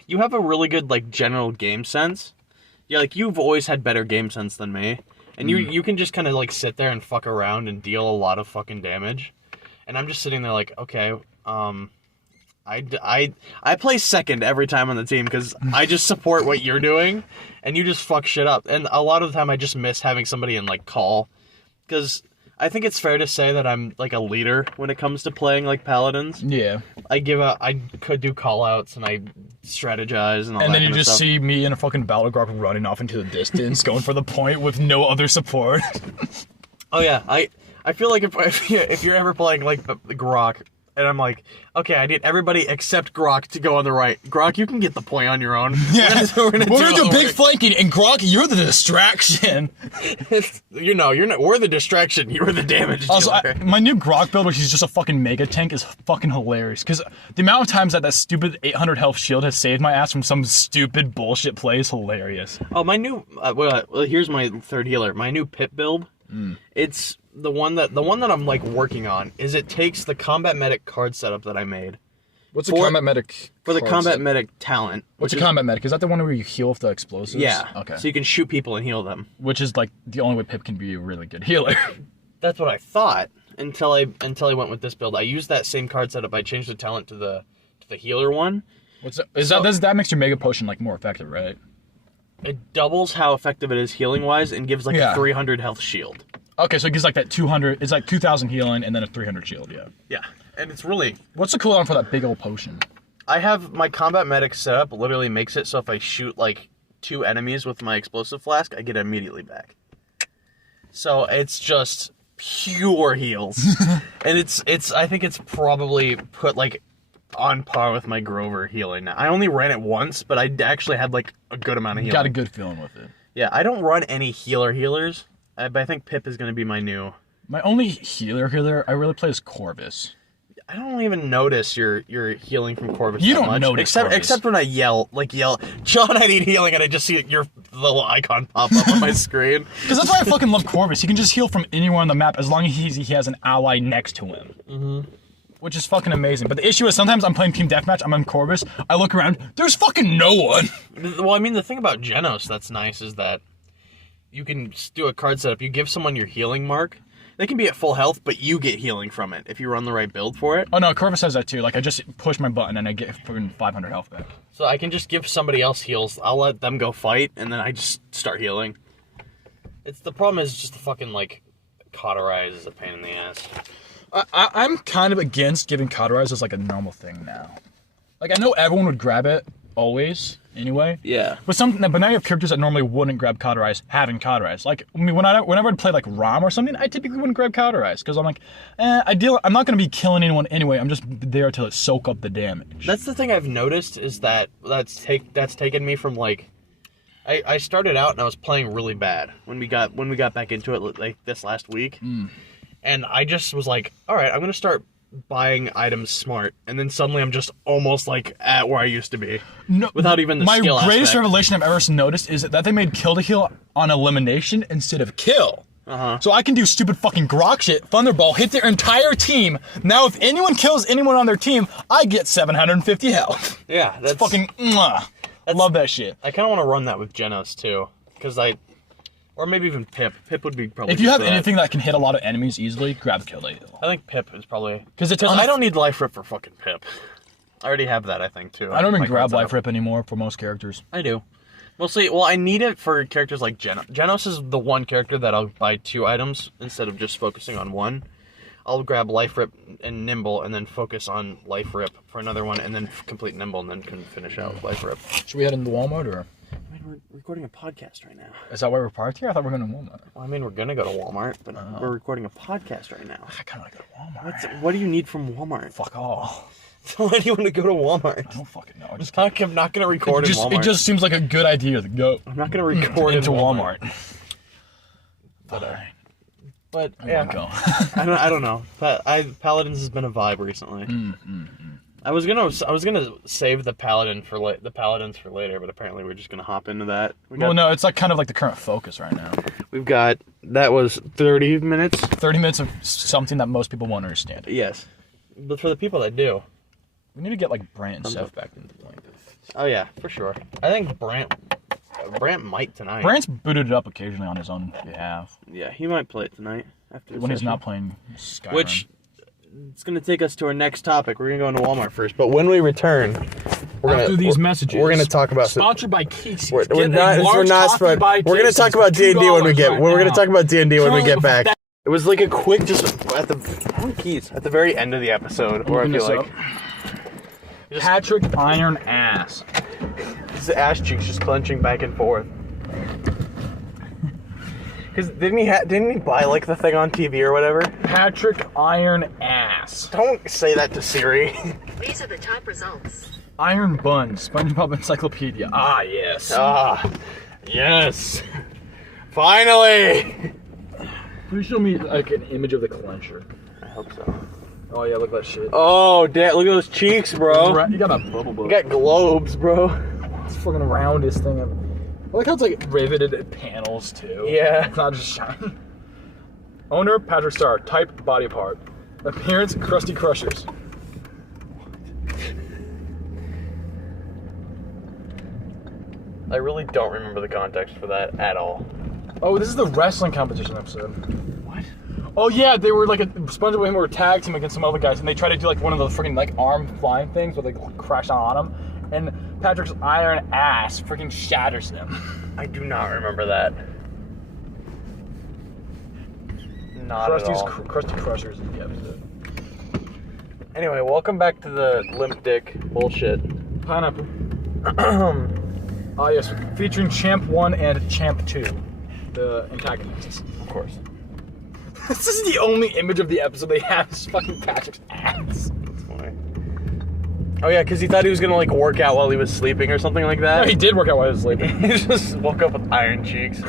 you have a really good like general game sense. Yeah, like you've always had better game sense than me. And you can just kind of like sit there and fuck around and deal a lot of fucking damage. And I'm just sitting there like, okay, I play second every time on the team because I just support what you're doing, and you just fuck shit up. And a lot of the time I just miss having somebody in like call, because I think it's fair to say that I'm like a leader when it comes to playing like Paladins. Yeah. I could do call outs and I strategize and all that. And then you kind of just stuff. see me in a fucking battle grok running off into the distance, going for the point with no other support. Oh yeah, I feel like if you're ever playing like the Grok, and I'm like, okay, I need everybody except Grok to go on the right. Grok, you can get the point on your own. Yeah, we're gonna do big flanking, and Grok, you're the distraction. You're not. We're the distraction. You're the damage dealer. Also, my new Grok build, which is just a fucking mega tank, is fucking hilarious. Because the amount of times that stupid 800 health shield has saved my ass from some stupid bullshit play is hilarious. Oh, my new. Well, here's my third healer. My new Pip build. It's the one that I'm like working on. Is it takes the combat medic card setup that I made. What's a combat medic? For the combat medic talent. What's a combat medic? Is that the one where you heal with the explosives? Yeah. Okay. So you can shoot people and heal them. Which is like the only way Pip can be a really good healer. That's what I thought until I went with this build. I used that same card setup. I changed the talent to the healer one. That makes your mega potion like more effective, right? It doubles how effective it is healing wise and gives like a 300 health shield. Okay, so it gives like that 200. It's like 2,000 healing and then a 300 shield. Yeah. Yeah, and it's really. What's the cooldown for that big old potion? I have my combat medic setup. Literally makes it so if I shoot like 2 enemies with my explosive flask, I get it immediately back. So it's just pure heals, and it's. I think it's probably put like on par with my Grover healing now. I only ran it once, but I actually had like a good amount of healing. Got a good feeling with it. Yeah, I don't run any healers, but I think Pip is going to be my new. My only healer I really play is Corvus. I don't even notice your healing from Corvus. You that don't much, notice Corvus. Except when I yell, John, I need healing, and I just see your little icon pop up on my screen. Because that's why I fucking love Corvus. He can just heal from anywhere on the map as long as he has an ally next to him. Mm-hmm. Which is fucking amazing. But the issue is sometimes I'm playing Team Deathmatch, I'm on Corvus, I look around, there's fucking no one. Well, I mean, the thing about Genos that's nice is that you can do a card setup. You give someone your healing mark. They can be at full health, but you get healing from it if you run the right build for it. Oh no, Corvus has that too. Like I just push my button and I get 500 health back. So I can just give somebody else heals. I'll let them go fight, and then I just start healing. The problem is just the fucking like cauterize is a pain in the ass. I'm kind of against giving cauterize as like a normal thing now. Like I know everyone would grab it always anyway. Yeah. But now you have characters that normally wouldn't grab cauterize having cauterize. Like I mean, whenever I'd play like Rom or something, I typically wouldn't grab cauterize because I'm like, I'm not gonna be killing anyone anyway. I'm just there to soak up the damage. That's the thing I've noticed is that's taken me from like. I started out and I was playing really bad when we got back into it like this last week. And I just was like, all right, I'm going to start buying items smart. And then suddenly I'm just almost like at where I used to be. No, without even the skill My greatest aspect. revelation I've ever noticed is that they made kill to heal on elimination instead of kill. So I can do stupid fucking grok shit, Thunderball, hit their entire team. Now if anyone kills anyone on their team, I get 750 health. Yeah, that's it's fucking I love that shit. I kind of want to run that with Genos too. Because or maybe even Pip. Pip would be probably. If you have anything that can hit a lot of enemies easily, grab kill to heal. I think Pip is probably. Because I don't need life rip for fucking Pip. I already have that, I think, too. I don't even grab life rip anymore for most characters. I do. Mostly, well, I need it for characters like Genos. Genos is the one character that I'll buy 2 items instead of just focusing on one. I'll grab Life Rip and Nimble and then focus on Life Rip for another one and then complete Nimble and then can finish out Life Rip. Should we head into Walmart or? I mean, we're recording a podcast right now. Is that why we're parked here? I thought we were going to Walmart. Well, I mean, we're going to go to Walmart, but we're recording a podcast right now. I kind of want to go to Walmart. What do you need from Walmart? Fuck all. So why do you want to go to Walmart? I don't fucking know. I'm not going to record in Walmart. It just seems like a good idea to go. I'm not going to record into Walmart. But yeah, I don't know. Paladins has been a vibe recently. I was gonna save the Paladins for later, but apparently we're just gonna hop into that. No, it's like kind of like the current focus right now. That was 30 minutes. 30 minutes of something that most people won't understand. Yes, but for the people that do, we need to get like Brant and Seth back into playing. Oh yeah, for sure. I think Brant might tonight. Brant's booted it up occasionally on his own behalf. Yeah, he might play it tonight after when he's not playing Skyrim. Which it's gonna take us to our next topic. We're gonna go into Walmart first, but when we return, after these messages, we're gonna talk about sponsored by Casey. We're gonna talk about D&D when we get. We're gonna talk about D&D when we get back. It was like a quick, just at the very end of the episode, where I feel like Patrick Iron Ass. His ass cheeks just clenching back and forth. Because didn't he buy like the thing on TV or whatever? Patrick Iron Ass. Don't say that to Siri. These are the top results. Iron Bun, SpongeBob Encyclopedia. Ah, yes. Ah, yes. Finally. Please show me like an image of the clencher. I hope so. Oh yeah, look at that shit. Oh, Dad, look at those cheeks, bro. You got that bubble butt. You got globes, bro. It's fucking roundest thing ever. I like how it's like riveted panels too. Yeah. It's not just shiny. Owner, Patrick Star. Type, body part. Appearance, Krusty Crushers. I really don't remember the context for that at all. Oh, this is the wrestling competition episode. What? Oh yeah, they were like SpongeBob and him were a tag team against some other guys, and they tried to do like one of those freaking like arm flying things where they crash on him, and Patrick's iron ass freaking shatters them. I do not remember that. Not at all. Krusty Crushers is the episode. Anyway, welcome back to the limp dick bullshit. Pineapple. Ah yes, featuring Champ 1 and Champ 2, the antagonists. Of course. This is the only image of the episode they have is fucking Patrick's ass. That's funny. Oh yeah, because he thought he was gonna like work out while he was sleeping or something like that. No, he did work out while he was sleeping. He just woke up with iron cheeks.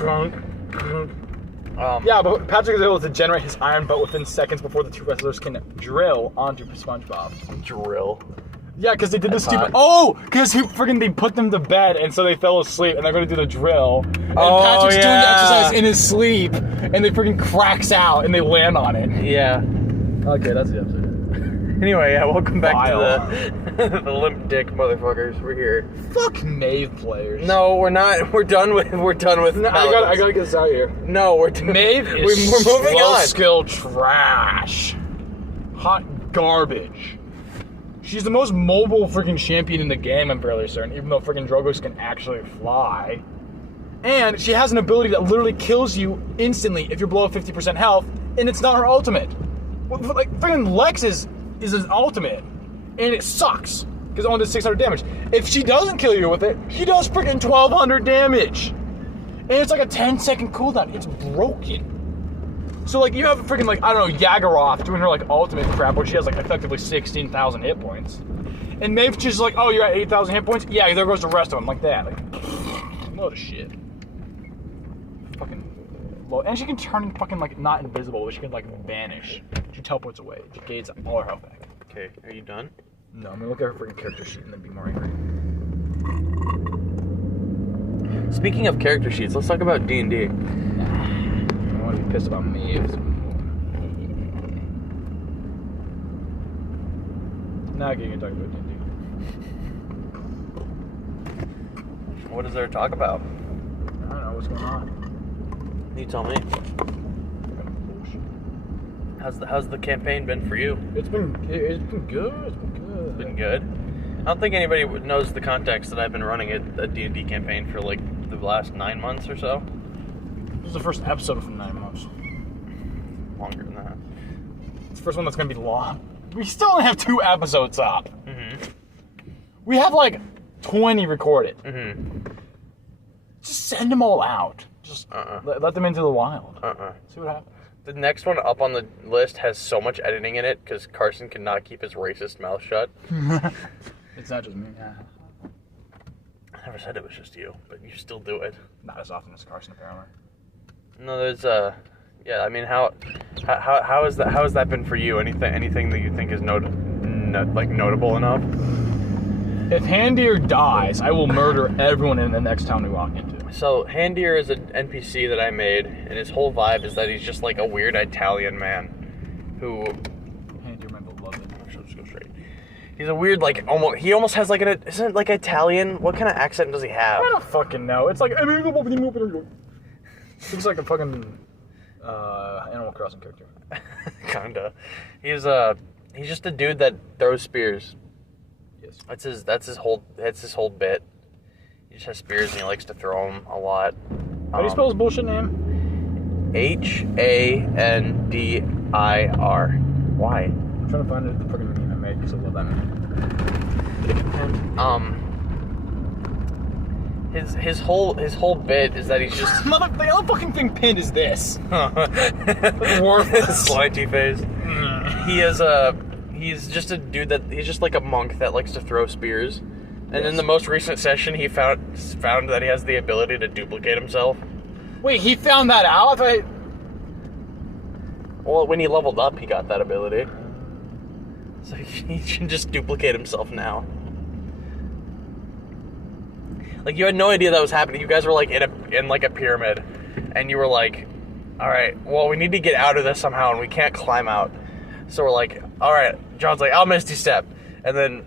Yeah, but Patrick is able to generate his iron butt within seconds before the two wrestlers can drill onto SpongeBob. Drill. Yeah, because they did the stupid. Oh, because they put them to bed, and so they fell asleep, and they're going to do the drill. And Patrick's doing the exercise in his sleep, and they freaking cracks out, and they land on it. Yeah. Okay, that's the episode. Anyway, yeah, welcome back to the limp dick motherfuckers. We're here. Fuck Maeve players. No, we're not. We're done with. No, I gotta get this out here. No, Maeve is we're moving slow on. Skill trash. Hot garbage. She's the most mobile freaking champion in the game, I'm fairly certain, even though freaking Drogos can actually fly. And she has an ability that literally kills you instantly if you're below 50% health, and it's not her ultimate. Like, freaking Lex is his ultimate, and it sucks, because it only does 600 damage. If she doesn't kill you with it, she does freaking 1200 damage. And it's like a 10-second cooldown. It's broken. So, like, you have freaking, like, I don't know, Yagharoth doing her, like, ultimate crap where she has, like, effectively 16,000 hit points. And Maeve's just like, oh, you're at 8,000 hit points? Yeah, there goes the rest of them, like that. Like, load of shit. Fucking low. And she can turn fucking, like, not invisible, but she can, like, vanish. She teleports away. She gains all her health back. Okay, are you done? No, I'm gonna look at her freaking character sheet and then be more angry. Speaking of character sheets, let's talk about D&D. I want to be pissed about me. Now I can talk about D&D. What is there to talk about? I don't know what's going on. You tell me. How's the campaign been for you? It's been good. It's been good. Been good. I don't think anybody knows the context that I've been running a D&D campaign for like the last 9 months or so. This is the first episode from 9 months. Longer than that. It's the first one that's gonna be long. We still only have 2 episodes up. Mm-hmm. We have like 20 recorded. Mm-hmm. Just send them all out. Just let them into the wild. See what happens. The next one up on the list has so much editing in it because Carson cannot keep his racist mouth shut. It's not just me. I never said it was just you, but you still do it. Not as often as Carson, apparently. No, there's yeah. I mean, how has that been for you? Anything that you think is notable enough? If Handier dies, I will murder everyone in the next town we walk into. So, Handier is an NPC that I made, and his whole vibe is that he's just like a weird Italian man who... Handier, my beloved. I'll just go straight. He's a weird, like, he almost has like isn't it like Italian? What kind of accent does he have? I don't fucking know. It's like... Looks like a fucking Animal Crossing character. Kinda. He's just a dude that throws spears. Yes. That's his whole bit. He just has spears and he likes to throw them a lot. How do you spell his bullshit name? Handir. Why? I'm trying to find the fucking meme I made because I love that name. His whole bit is that he's just the other fucking thing pinned is this. Worthless. Slinty face. He's just a dude he's just like a monk that likes to throw spears. And in the most recent session, he found that he has the ability to duplicate himself. Wait, he found that out? Well, when he leveled up, he got that ability. So he can just duplicate himself now. Like, you had no idea that was happening. You guys were like in like a pyramid, and you were like, "All right, well, we need to get out of this somehow, and we can't climb out." So we're like, "All right." John's like, "I'll Misty Step," and then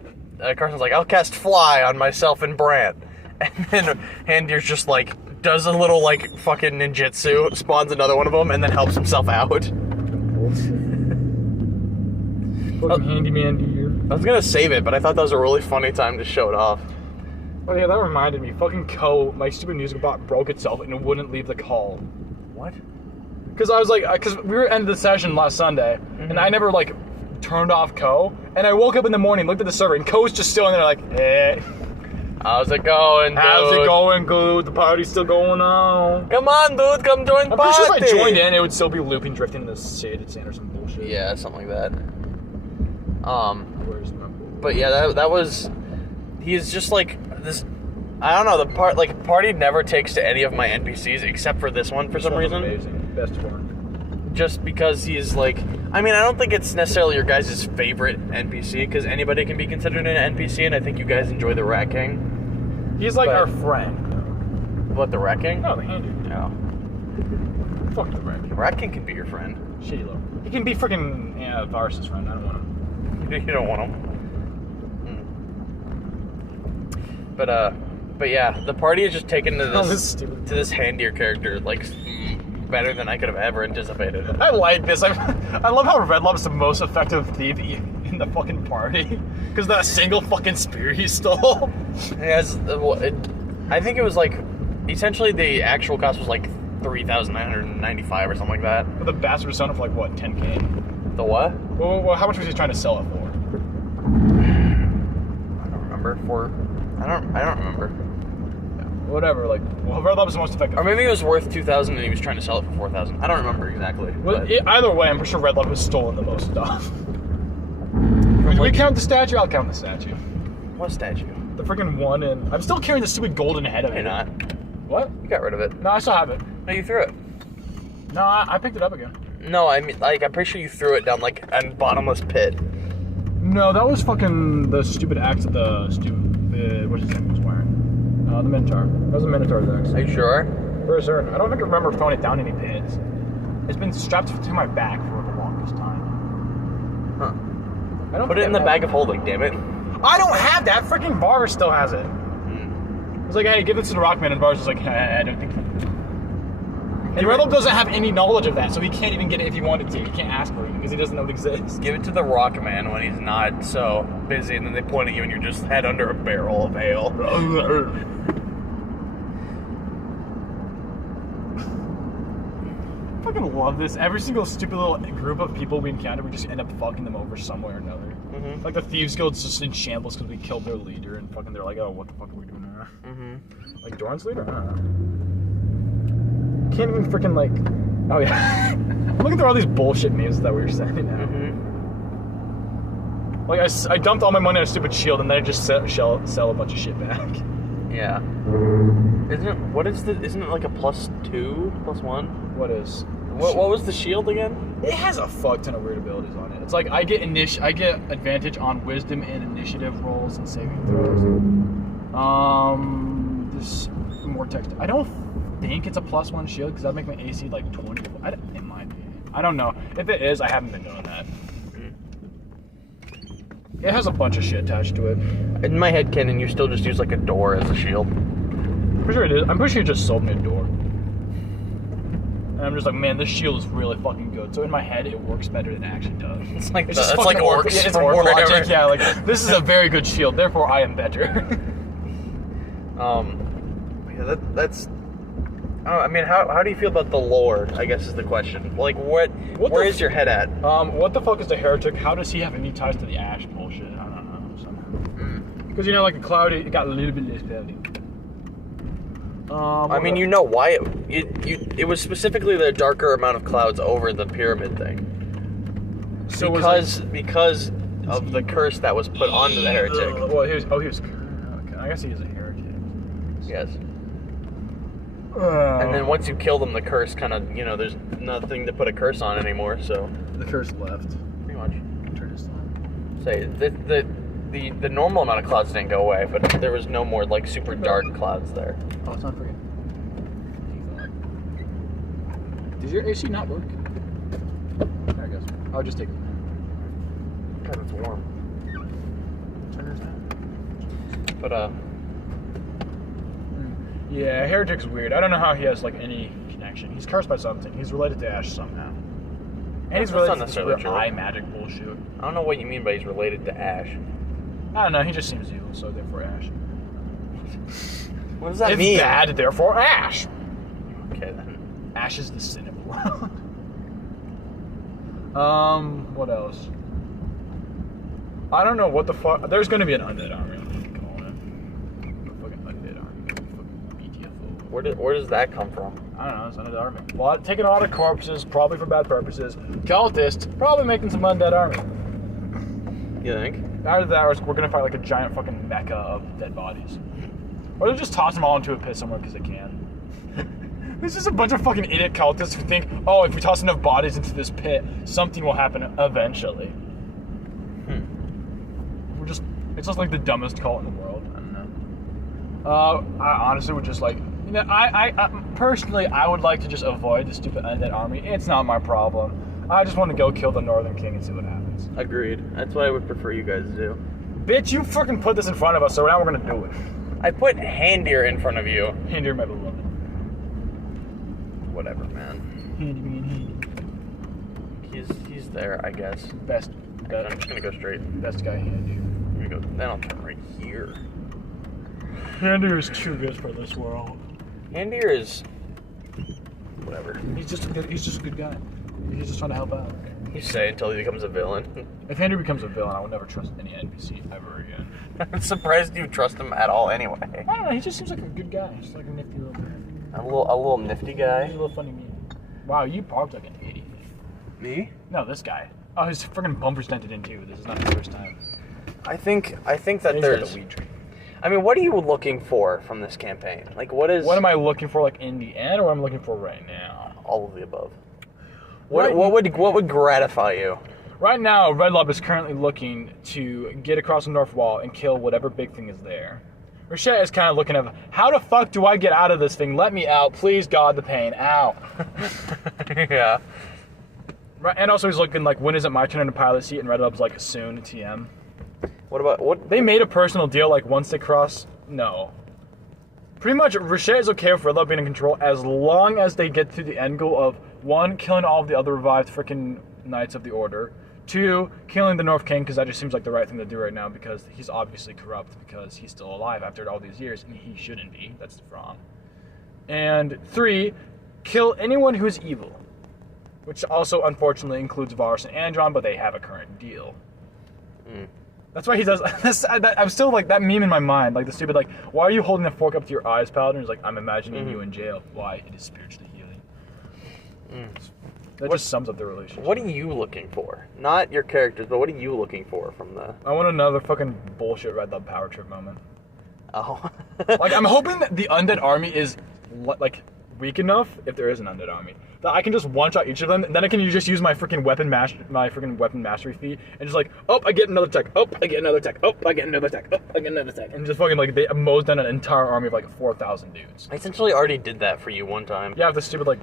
Carson's like, "I'll cast Fly on myself and Brant," and then Handier's just like does a little like fucking ninjutsu, spawns another one of them, and then helps himself out. Fucking handyman deer. I was gonna save it, but I thought that was a really funny time to show it off. Oh yeah, that reminded me. Fucking my stupid musical bot broke itself and it wouldn't leave the call. What? Because I was like, because we were ending the session last Sunday, and I never like turned off Co. And I woke up in the morning, looked at the server, and Co's just still in there like, eh. How's it going, dude? How's it going, dude? The party's still going on. Come on, dude, come join the party. I'm pretty sure if I joined in, it would still be looping, drifting in the shaded sand or some bullshit. Yeah, something like that. Where's my boy? But yeah, that was. He's just like this. I don't know. The party never takes to any of my NPCs except for this one for some reason. Amazing, best one. Just because he's like. I mean, I don't think it's necessarily your guys' favorite NPC because anybody can be considered an NPC, and I think you guys enjoy the Rat King. He's like our friend. What, the Rat King? No, the handy. No. Fuck the Rat King. The Rat King can be your friend. Shitty little. He can be freaking Varus's friend. I don't want him. You don't want him. But yeah, the party is just taken to this Handier character like better than I could have ever anticipated. I like this. I love how Red Lob's the most effective thief in the fucking party because that single fucking spear he stole. I think it was like essentially the actual cost was like 3,995 or something like that. But the bastard was selling it for like what, 10K? The what? Well, how much was he trying to sell it for? I don't remember. I don't remember. Whatever, like, well, Red Lob's the most effective. Or maybe it was worth 2,000 and he was trying to sell it for 4,000. I don't remember exactly. Well, either way, I'm pretty sure Red Lob has stolen the most stuff. If we count the statue, I'll count the statue. What statue? The freaking one in... I'm still carrying the stupid golden head of it. You're not. What? You got rid of it. No, I still have it. No, you threw it. No, I picked it up again. No, I mean, like, I'm pretty sure you threw it down, like, a bottomless pit. No, that was fucking the stupid axe that the stupid... what's his name was wearing? The Minotaur. That was a Minotaur's axe. Are you sure? For certain. I don't think I remember throwing it down any pits. It's been strapped to my back for the longest time. Huh. I don't Put it in the bag of holding, damn it. I don't have that! Freaking Varus still has it. It's like, hey, give this to the Rockman, and Varus is like, I don't think... And Red Lob doesn't have any knowledge of that, so he can't even get it if he wanted to. He can't ask for it because he doesn't know it exists. Give it to the Rockman when he's not so busy, and then they point at you and you're just head under a barrel of ale. love this. Every single stupid little group of people we encounter, we just end up fucking them over some way or another. Mm-hmm. Like the Thieves Guild's just in shambles because we killed their leader, and fucking they're like, oh, what the fuck are we doing now? Mm-hmm. Like Doran's leader? I don't know. Can't even freaking like. Oh yeah. I'm looking through all these bullshit names that we were sending now. Mm-hmm. Like I dumped all my money on a stupid shield, and then I just sell a bunch of shit back. Yeah. Isn't it like a +2, +1? What is? What was the shield again? It has a fuck ton of weird abilities on it. It's like I get advantage on wisdom and initiative rolls and saving throws. There's more text. I don't think it's a +1 shield because that'd make my AC like 20. It might be. I don't know. If it is, I haven't been doing that. It has a bunch of shit attached to it. In my head canon, you still just use like a door as a shield. I'm pretty sure it is. I'm pretty sure you just sold me a door. And I'm just like, man, this shield is really fucking good. So in my head, it works better than it actually does. It's like It's just it's like fucking orcs. It's from orc wherever. logic. Yeah, like this is a very good shield. Therefore, I am better. Yeah, that's. Oh, I mean, how do you feel about the lore? I guess is the question. Like, where is your head at? What the fuck is the heretic? How does he have any ties to the Ash bullshit? I don't know. Because you know, like a cloudy, it got a little bit less cloudy. I mean, you know why it was specifically the darker amount of clouds over the pyramid thing. So because of the curse that was put onto the heretic. Well, he was. Okay, I guess he is a heretic. Yes. And then once you kill them, the curse kind of, there's nothing to put a curse on anymore. So the curse left. pretty much. Turn his line. Say the normal amount of clouds didn't go away, but there was no more like super dark clouds there. Oh, it's not free. Does your AC not work? There it goes. I'll just take it. God, it's warm. Turn his on. But Yeah, Heretic's weird. I don't know how he has like any connection. He's cursed by something. He's related to Ash somehow. And he's That's related not to necessarily this true. eye magic bullshit. I don't know what you mean by he's related to Ash. I don't know. He just seems evil, so therefore Ash. What does that It's mean? bad, therefore Ash. Okay then. Ash is the sin of the world. What else? I don't know what the fuck. There's gonna be an undead army. I'm calling it. Fucking undead army. Fucking BTFO. Where does that come from? I don't know. It's undead army. Well, taking a lot of corpses, probably for bad purposes. Cultists, probably making some undead army. You think? Either that, or we're gonna fight like a giant fucking mecca of dead bodies, or they'll just toss them all into a pit somewhere because they can. This is a bunch of fucking idiot cultists who think, oh, if we toss enough bodies into this pit, something will happen eventually. It's just like the dumbest cult in the world. I don't know. I honestly would just like, I personally, I would like to just avoid the stupid undead army. It's not my problem. I just want to go kill the Northern King and see what happens. Agreed. That's what I would prefer you guys to do. Bitch, you freaking put this in front of us, so now we're gonna do it. I put Handir in front of you. Hinder my beloved. Whatever, man. He's there, I guess. Best I'm just gonna go straight. best guy Handy. I'm gonna go. Then I'll turn right here. Handy is too good for this world. Handir is whatever. He's just a good guy. He's just trying to help out. You say until he becomes a villain. If Handy becomes a villain, I will never trust any NPC ever again. I'm surprised you trust him at all anyway. I don't know, he just seems like a good guy. Just like a nifty little guy. A little nifty guy. He's a little funny meme. Wow, you parked like an idiot. Me? No, this guy. Oh, his freaking bumper's dented in too. This is not the first time. I think that He's got there's. the weed tree. I mean, what are you looking for from this campaign? Like, what What am I looking for, like in the end, or what am I looking for right now? all of the above? What would gratify you? Right now, Red Lob is currently looking to get across the north wall and kill whatever big thing is there. Rashette is kind of looking at, how the fuck do I get out of this thing? Let me out, please, God, the pain. Ow. Yeah. Right, and also he's looking like, when is it my turn in the pilot seat? And Red Lob's like, soon, TM. What about what? They made a personal deal, like, once they cross, no. Pretty much, Rashette is okay with Red Lob being in control as long as they get to the end goal of, 1, killing all of the other revived freaking Knights of the Order. 2, killing the North King, because that just seems like the right thing to do right now, because he's obviously corrupt, because he's still alive after all these years, and he shouldn't be. That's wrong. And 3, kill anyone who's evil. which also unfortunately includes Varus and Andron, but they have a current deal. That's why he does this. I'm still like that meme in my mind, like the stupid like, why are you holding a fork up to your eyes, Paladin? He's like, I'm imagining you in jail. Why? It is spiritually healing. That just sums up the relationship. What are you looking for? Not your characters, but what are you looking for from the... I want another fucking bullshit Red Dog power trip moment. Oh. Like, I'm hoping that the undead army is, like, weak enough, if there is an undead army, that I can just one-shot each of them, and then I can just use my freaking weapon mastery feat, and just like, oh, I get another tech, oh, I get another tech, oh, I get another tech, oh, I get another tech, and just fucking, like, they mows down an entire army of, like, 4,000 dudes. I essentially already did that for you one time. Yeah, with the stupid, like,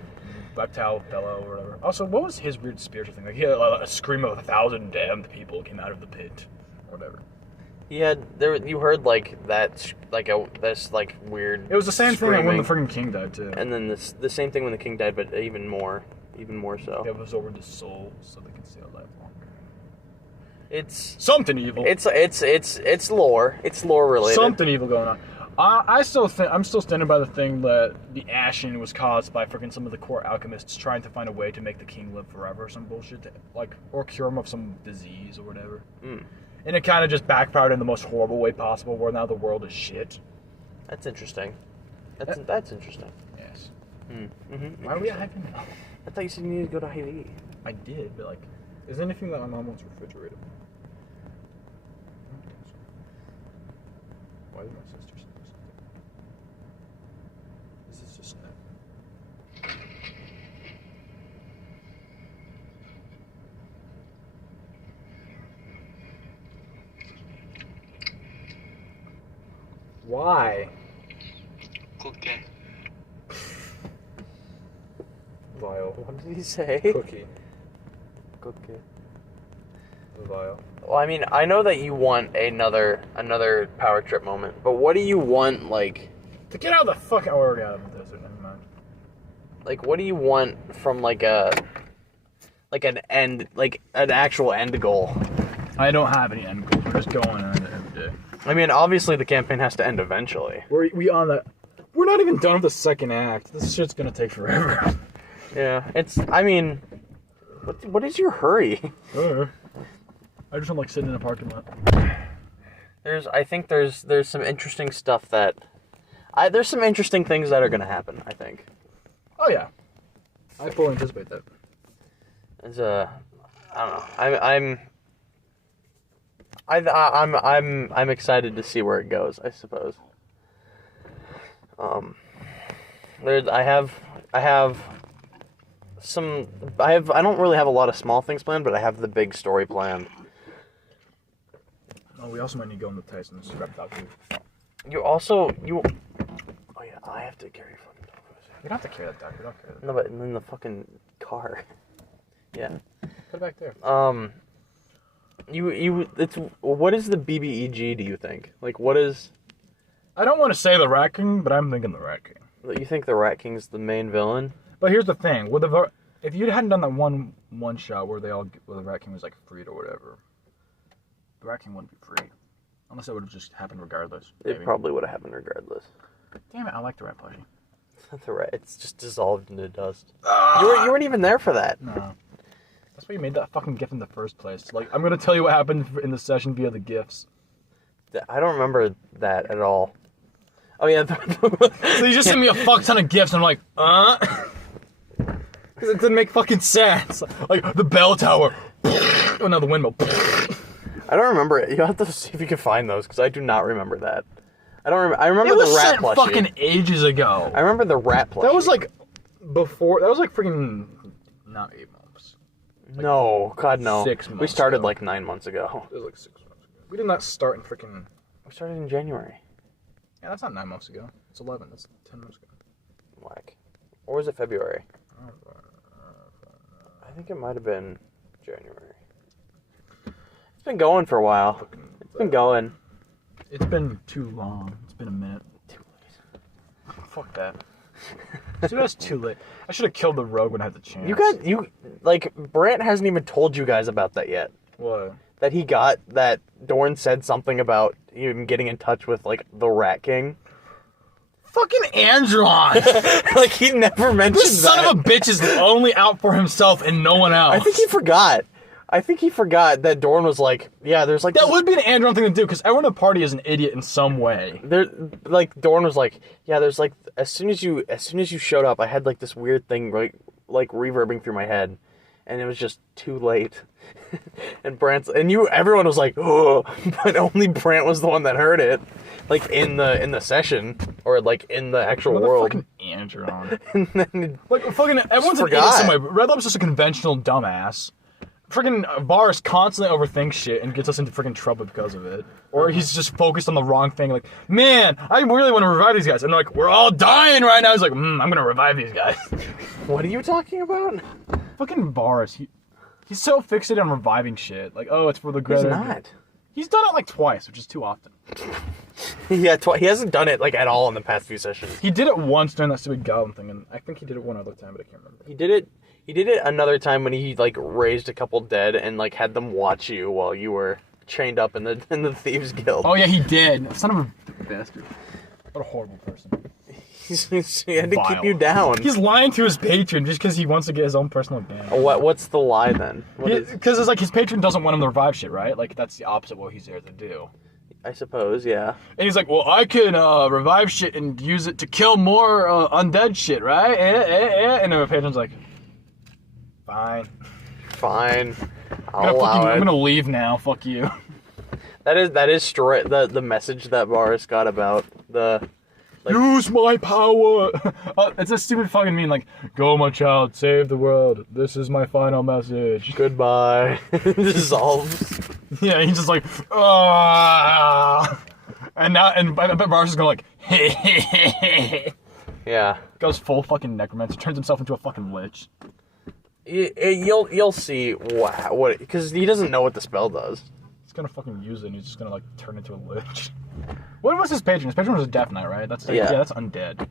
reptile bellow or whatever. Also, what was his weird spiritual thing? Like, he had a scream of 1,000 damned people came out of the pit, or whatever. He had you heard like that, like this like weird. It was the same screaming. thing when the freaking king died too. And then the same thing when the king died, but even more so. It was over the soul, so they can stay alive longer. It's something evil. It's lore. It's lore related. Something evil going on. I'm still standing by the thing that the Ashen was caused by freaking some of the core alchemists trying to find a way to make the king live forever or some bullshit, or cure him of some disease or whatever. And it kind of just backfired in the most horrible way possible, where now the world is shit. That's interesting. That's interesting. Yes. Why are we at Hy-Vee now? I thought you said you needed to go to Hy-Vee. I did, but like, is there anything that my mom wants refrigerated? Why did my sister say this? This is just that. Why? Cookie. Vile. What did he say? Cookie. Vile. Well, I mean, I know that you want another power trip moment, but what do you want, like... To get out of the fucking... Oh, we're already out of the desert, never mind. Like, what do you want from, like, an actual end goal? I don't have any end goals. We're just going on it every day. I mean, obviously the campaign has to end eventually. We're on the... We're not even done with the second act. This shit's gonna take forever. Yeah, I mean... What is your hurry? I just don't like sitting in a parking lot. I think there's some interesting stuff that... there's some interesting things that are gonna happen, I think. Oh yeah. I fully anticipate that. It's I don't know. I'm excited to see where it goes, I suppose. I don't really have a lot of small things planned, but I have the big story planned. Oh, we also might need to go in the Tyson's reptile too. Oh yeah, I have to carry fucking dog. You don't have to carry that dog. We don't carry that. No, but in the fucking car. Yeah. Put it back there. What is the BBEG, do you think? Like, what is... I don't want to say the Rat King, but I'm thinking the Rat King. You think the Rat King's the main villain? But here's the thing. If you hadn't done that one shot where the Rat King was, like, freed or whatever, the Rat King wouldn't be free. Unless it would have just happened regardless. It probably would have happened regardless. Damn it, I like the Rat plushie. The rat, it's just dissolved into dust. You weren't even there for that. No. That's why you made that fucking GIF in the first place. Like, I'm gonna tell you what happened in the session via the GIFs. I don't remember that at all. Oh yeah. So you just sent me a fuck ton of GIFs and I'm like, Because it didn't make fucking sense. Like, the bell tower. Oh no, the windmill. I don't remember it. You'll have to see if you can find those, because I do not remember that. I don't remember. I remember the rat plushie. It was sent fucking ages ago. I remember the rat plushie. That was like before. That was like freaking not 8 months. Like no, God no. 6 months. We started ago. like 9 months ago. It was like 6 months ago. We did not start in freaking. We started in January. Yeah, that's not 9 months ago. It's 11. That's 10 months ago. Whack. Or was it February? I think it might have been January. It's been going for a while. It's been going. It's been too long. It's been a minute. Too late. Fuck that. See, that's too late. I should have killed the rogue when I had the chance. Brant hasn't even told you guys about that yet. What? That Dorn said something about him getting in touch with, like, the Rat King. Fucking Andron. Like, he never mentioned This son of a bitch is only out for himself and no one else. I think he forgot that Dorn was like, yeah, there's like... That would be an Andron thing to do, because everyone at the party is an idiot in some way. Dorn was like, yeah, there's like, as soon as you showed up, I had like this weird thing like reverbing through my head, and it was just too late. And everyone was like, oh, but only Brant was the one that heard it, like in the session, or like in the actual world. Fucking Andron. And then fucking everyone's an idiot some way. Red Lab's just a conventional dumbass. Freaking Varus constantly overthinks shit and gets us into freaking trouble because of it. Or he's just focused on the wrong thing, like, man, I really want to revive these guys. And like, we're all dying right now. He's like, I'm gonna revive these guys. What are you talking about? Fucking Varus, he's so fixated on reviving shit. Like, oh, it's for the good. He's not. He's done it like twice, which is too often. Yeah, he hasn't done it like at all in the past few sessions. He did it once during that stupid goblin thing, and I think he did it one other time, but I can't remember. He did it another time when he like raised a couple dead and like had them watch you while you were chained up in the Thieves Guild. Oh yeah, he did. Son of a bastard. What a horrible person. He had to keep you down. He's lying to his patron just because he wants to get his own personal gain. What's the lie then? Because it's like his patron doesn't want him to revive shit, right? Like that's the opposite of what he's there to do. I suppose, yeah. And he's like, well, I can revive shit and use it to kill more undead shit, right? And then my patron's like, fine. I'm gonna leave now. Fuck you. That is straight the message that Varus got about the. Like, use my power. It's a stupid fucking meme. Like, go, my child, save the world. This is my final message. Goodbye. Dissolves. Yeah, he's just like, ah. And I bet Varus is going like, yeah. Goes full fucking necromancer, turns himself into a fucking lich. You'll see what because he doesn't know what the spell does. He's gonna fucking use it and he's just gonna like turn into a lich. What was his patron? His patron was a Death Knight, right? That's that's undead.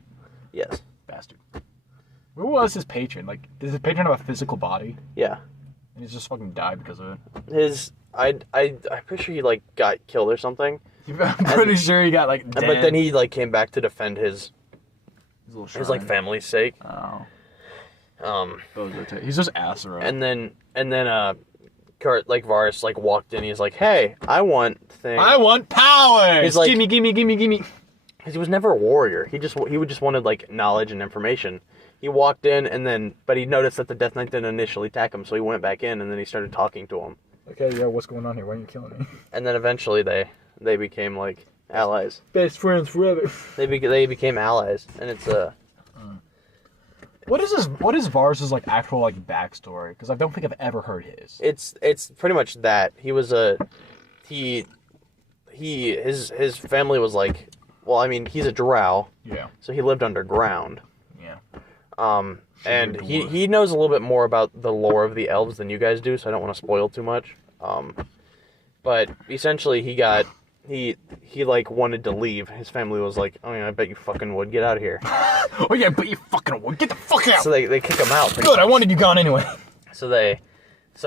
Yes. Bastard. What was his patron? Like, does his patron have a physical body? Yeah. And he's just fucking died because of it. I'm pretty sure he like got killed or something. I'm pretty sure he got like dead. But then he like came back to defend his like family's sake. Oh. He's just ass around. And then Kurt, like Varus like walked in. He's like, "Hey, I want power. He's like, gimme. Because he was never a warrior. He just wanted like knowledge and information. He walked in but he noticed that the Death Knight didn't initially attack him, so he went back in and then he started talking to him. Okay, yeah, what's going on here? Why are you killing me? And then eventually they became like allies. Best friends forever. They became allies, and it's What is Varus's like actual like backstory? Because I don't think I've ever heard his. It's pretty much that he was his family was like, well, I mean, he's a drow. Yeah. So he lived underground. Yeah. And he knows a little bit more about the lore of the elves than you guys do, so I don't want to spoil too much. But essentially he like wanted to leave. His family was like, oh yeah, I bet you fucking would. Get out of here. Oh yeah, I bet you fucking would. Get the fuck out. So they kick him out. Good, I wanted you gone anyway. So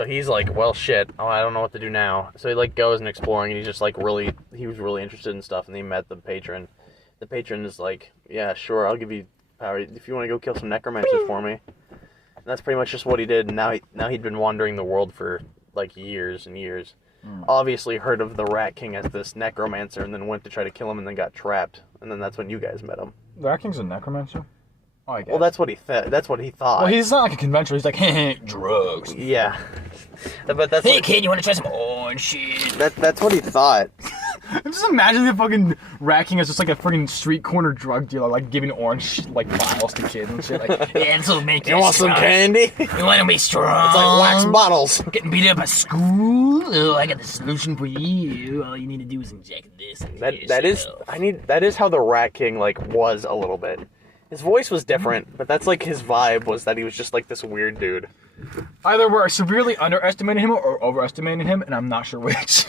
he's like, well shit, I don't know what to do now. So he like goes and exploring, and he's just like he was really interested in stuff, and he met the patron. The patron is like, yeah, sure, I'll give you power if you want to go kill some necromancers for me. And that's pretty much just what he did. And now he'd been wandering the world for like years and years. Obviously heard of the Rat King as this necromancer, and then went to try to kill him, and then got trapped. And then that's when you guys met him. The Rat King's a necromancer? Oh, I guess. Well, that's what he thought. Well, he's not like a conventional. He's like, hey, drugs. Yeah. But that's hey, kid, you want to try some orange shit? That's what he thought. I'm just imagining the fucking Rat King as just like a fucking street corner drug dealer, like giving orange like vials to kids and shit. Like, yeah, this will make you want strong. Some candy? You want to be strong? It's like wax bottles. Getting beat up at school? Oh, I got the solution for you. All you need to do is inject this. That is how the Rat King like was a little bit. His voice was different, but that's like his vibe was that he was just like this weird dude. Either we're severely underestimating him or overestimating him, and I'm not sure which.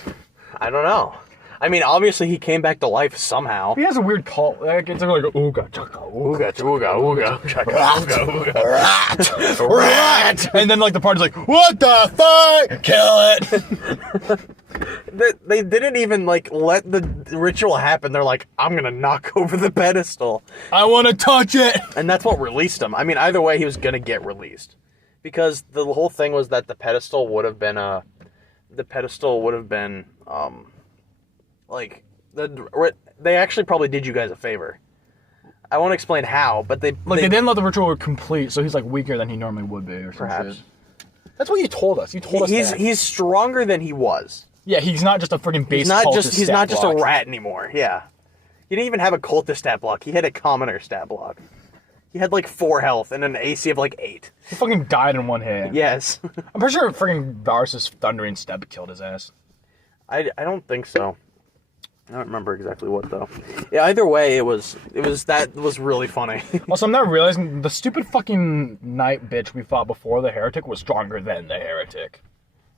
I don't know. I mean, obviously he came back to life somehow. He has a weird cult. Like, it's like, oh god, Ooga, ooga, ooga, ooga, ooga. Rat! And then like the party's like, what the fuck? Kill it! They didn't even like let the ritual happen. They're like, I'm gonna knock over the pedestal. I want to touch it. And that's what released him. I mean, either way, he was gonna get released. Because the whole thing was that the pedestal would have been, they actually probably did you guys a favor. I won't explain how, but they didn't let the ritual complete, so he's like weaker than he normally would be, or some perhaps. shit. That's what you told us. You told us that. He's stronger than he was. Yeah, he's not just a freaking base. He's not just a rat anymore. Yeah, he didn't even have a cultist stat block. He had a commoner stat block. He had like 4 health and an AC of like 8. He fucking died in one hit. Yes. I'm pretty sure freaking Varus's thundering step killed his ass. I don't think so. I don't remember exactly what though. Yeah, either way, it was really funny. Also, I'm not realizing the stupid fucking knight bitch we fought before the heretic was stronger than the heretic.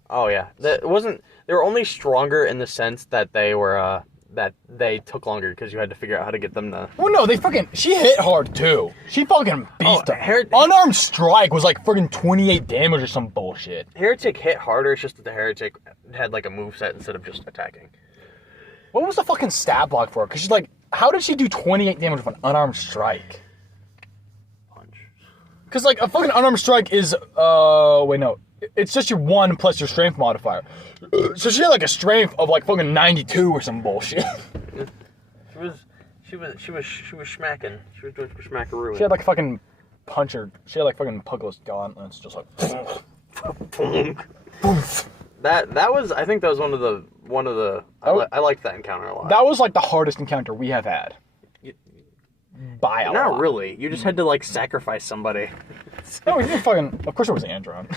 Oh yeah, they were only stronger in the sense that they were that they took longer because you had to figure out how to get them to. Well, no, she hit hard too. She fucking beast them. Unarmed strike was like freaking 28 damage or some bullshit. Heretic hit harder. It's just that the heretic had like a moveset instead of just attacking. What was the fucking stat block for? Because she's like, how did she do 28 damage with an unarmed strike? Punch. Because like a fucking unarmed strike is wait, no. It's just your 1 plus your strength modifier. So she had like a strength of like fucking 92 or some bullshit. She was smacking. She was doing smackaroo. She had like fucking puncher. She had like fucking Puggless gauntlets, just like. that was. I think that was one of the. I liked that encounter a lot. That was like the hardest encounter we have had. By a lot. Not really. You just had to like sacrifice somebody. No, we didn't fucking. Of course it was Andron.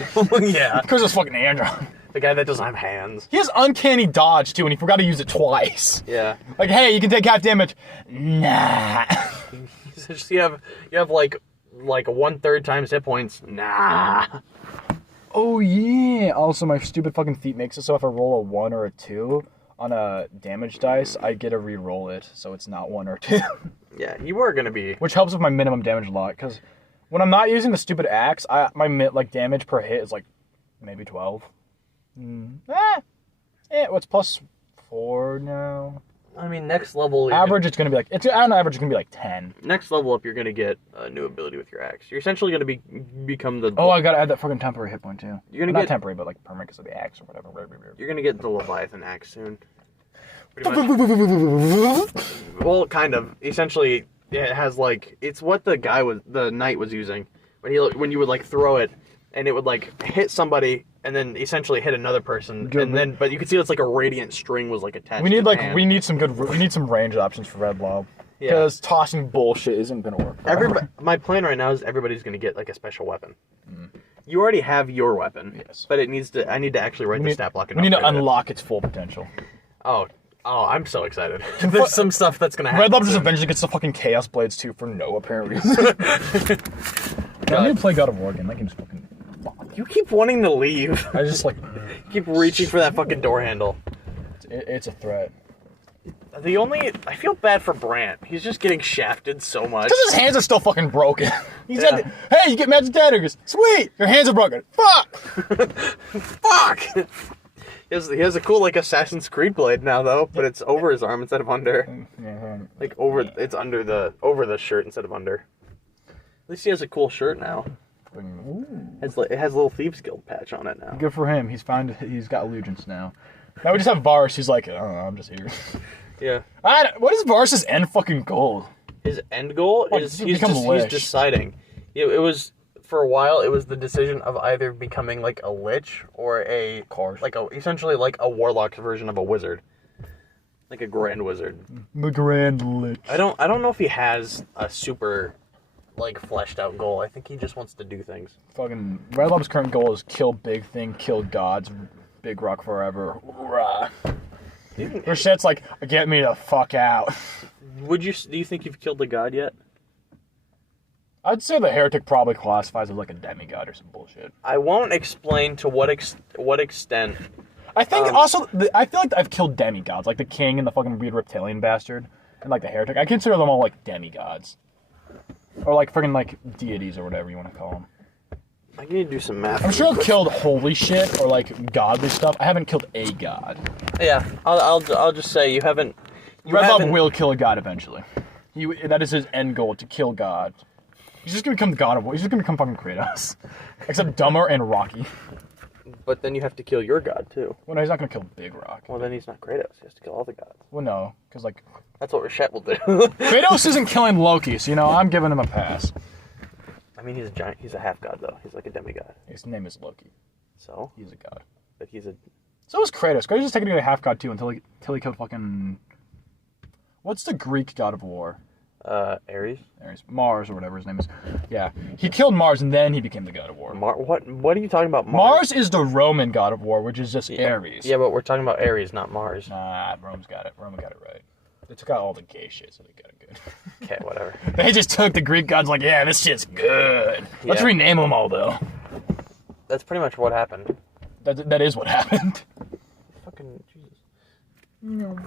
Yeah. Of course it was fucking Andron. The guy that doesn't have hands. He has uncanny dodge too, and he forgot to use it twice. Yeah. Like, hey, you can take half damage. Nah. Just you have like 1/3 times hit points. Nah. Oh yeah. Also, my stupid fucking feat makes it so if I roll a 1 or a 2 on a damage dice, I get to re-roll it, so it's not 1 or 2. Yeah, you were gonna be. Which helps with my minimum damage a lot, because when I'm not using the stupid axe, my damage per hit is like maybe 12. What's +4 now? I mean, next level. Average, it's gonna be like on average, it's gonna be like 10. Next level up, you're gonna get a new ability with your axe. You're essentially gonna become the. Oh, I gotta add that fucking temporary hit point too. You're gonna not get temporary, but like permanent because of the axe or whatever. You're gonna get the Leviathan axe soon. Well, kind of. Essentially, it has like it's what the knight was using when you would like throw it, and it would like hit somebody and then essentially hit another person, but you can see it's like a radiant string was like attached. We need some range options for Red Blob. Because tossing bullshit isn't gonna work. My plan right now is everybody's gonna get like a special weapon. You already have your weapon. Yes. But I need to actually write the stat block. We need to unlock its full potential. Oh, I'm so excited. There's some stuff that's gonna happen. Red Blob just eventually gets the fucking Chaos Blades too for no apparent reason. I need to play God of War again. That game's fucking. You keep wanting to leave. I just like keep reaching for that fucking door handle. It's a threat. I feel bad for Brant. He's just getting shafted so much. Because his hands are still fucking broken. He said, hey, you get magic daggers. Sweet! Your hands are broken. Fuck! Fuck! He has a cool like Assassin's Creed blade now though, but it's over his arm instead of under. Like it's under over the shirt instead of under. At least he has a cool shirt now. It has a little Thieves Guild patch on it now. Good for him. He's got allegiance now. Now we just have Varus. He's like, I don't know, I'm just here. Yeah. What is Varus' end fucking goal? His end goal is he's deciding. It was for a while. It was the decision of either becoming like a lich or essentially like a warlock version of a wizard, like a grand wizard. The grand lich. I don't know if he has a super like fleshed out goal. I think he just wants to do things. Fucking Red Lob's current goal is kill big thing, kill gods, big rock forever. Rachette's like, get me the fuck out. Do you think you've killed the god yet? I'd say the heretic probably classifies as like a demigod or some bullshit. I won't explain to what extent. I think I feel like I've killed demigods, like the king and the fucking weird reptilian bastard, and like the heretic. I consider them all like demigods. Or like friggin' like deities or whatever you want to call them. I need to do some math. I'm sure I've killed holy shit or like godly stuff. I haven't killed a god. Yeah, I'll just say you haven't. Redlob will kill a god eventually. That is his end goal, to kill God. He's just gonna become the god of war. He's just gonna become fucking Kratos. Except dumber and Rocky. But then you have to kill your god too. Well, no, he's not gonna kill Big Rock. Well, then he's not Kratos. He has to kill all the gods. Well, no, because like That's what Rashett will do. Kratos isn't killing Loki, so I'm giving him a pass. I mean, he's a giant. He's a half god though. He's like a demigod. His name is Loki. So He's a god. but he's a. So is Kratos. Kratos is technically a half god too until he killed fucking. What's the Greek god of war? Ares. Mars or whatever his name is. Yeah, he killed Mars and then he became the god of war. What are you talking about? Mars is the Roman god of war, which is just Ares. Yeah, but we're talking about Ares, not Mars. Nah, Rome's got it. Rome got it right. They took out all the gay shit, so they got it good. Okay, whatever. They just took the Greek gods like, yeah, this shit's good. Let's Yeah. rename them all, though. That's pretty much what happened. That is what happened. Fucking Jesus.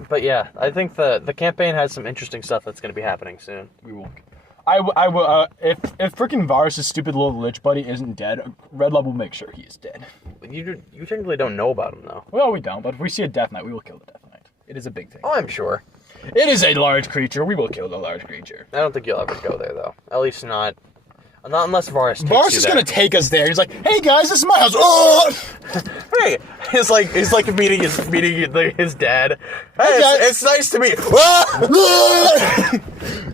But yeah, I think the campaign has some interesting stuff that's going to be happening soon. We will. I will. If freaking Varus' stupid little lich buddy isn't dead, Redlob will make sure he is dead. You technically don't know about him though. Well, we don't. But if we see a Death Knight, we will kill the Death Knight. It is a big thing. Oh, I'm sure. It is a large creature. We will kill the large creature. I don't think you'll ever go there though. At least not unless Varus takes Varus you is there. gonna take us there. He's like, hey guys, this is my house. Oh! Hey, it's like meeting his dad. Hey, Dad. it's nice to meet.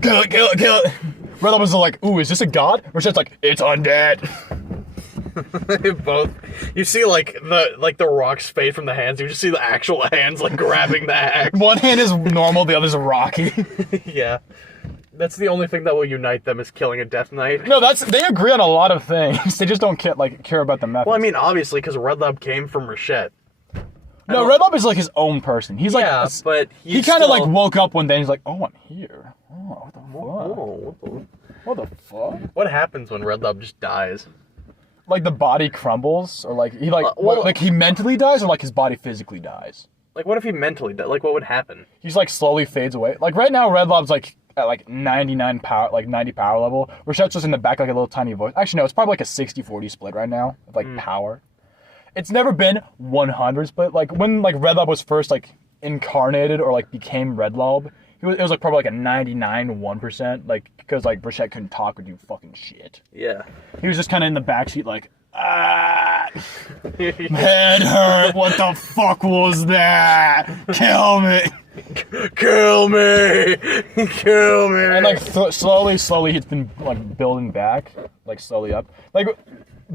Kill it. Redlob was like, ooh, is this a god? Rachette's like, it's undead. Both. You see like the rocks fade from the hands. You just see the actual hands like grabbing the axe. One hand is normal, the other's rocky. Yeah. That's the only thing that will unite them is killing a Death Knight. No, they agree on a lot of things. They just don't care about the methods. Well, I mean, obviously, because Redlob came from Rashett. no, Redlob is like his own person. He's like, Yeah, but he kind of like woke up one day and he's like, oh, I'm here. Oh, Oh, what the fuck? what happens when Redlob just dies? Like the body crumbles, or like he like he mentally dies, or like his body physically dies. Like, what if he mentally died? Like, what would happen? He's like slowly fades away. Like right now, Redlob's like at like 99 power, like 90 power level. Rachette's just in the back like a little tiny voice. Actually, no, it's probably like a 60-40 split right now of like power. It's never been 100 split. Like when like Redlob was first like incarnated or like became Redlob, it was like probably like a 99-1%. Like because like Rachette couldn't talk or do fucking shit. Yeah. He was just kind of in the backseat like, head hurt. What the fuck was that? Kill me. Kill me! Kill me! And like slowly, he's been like building back, like slowly up. Like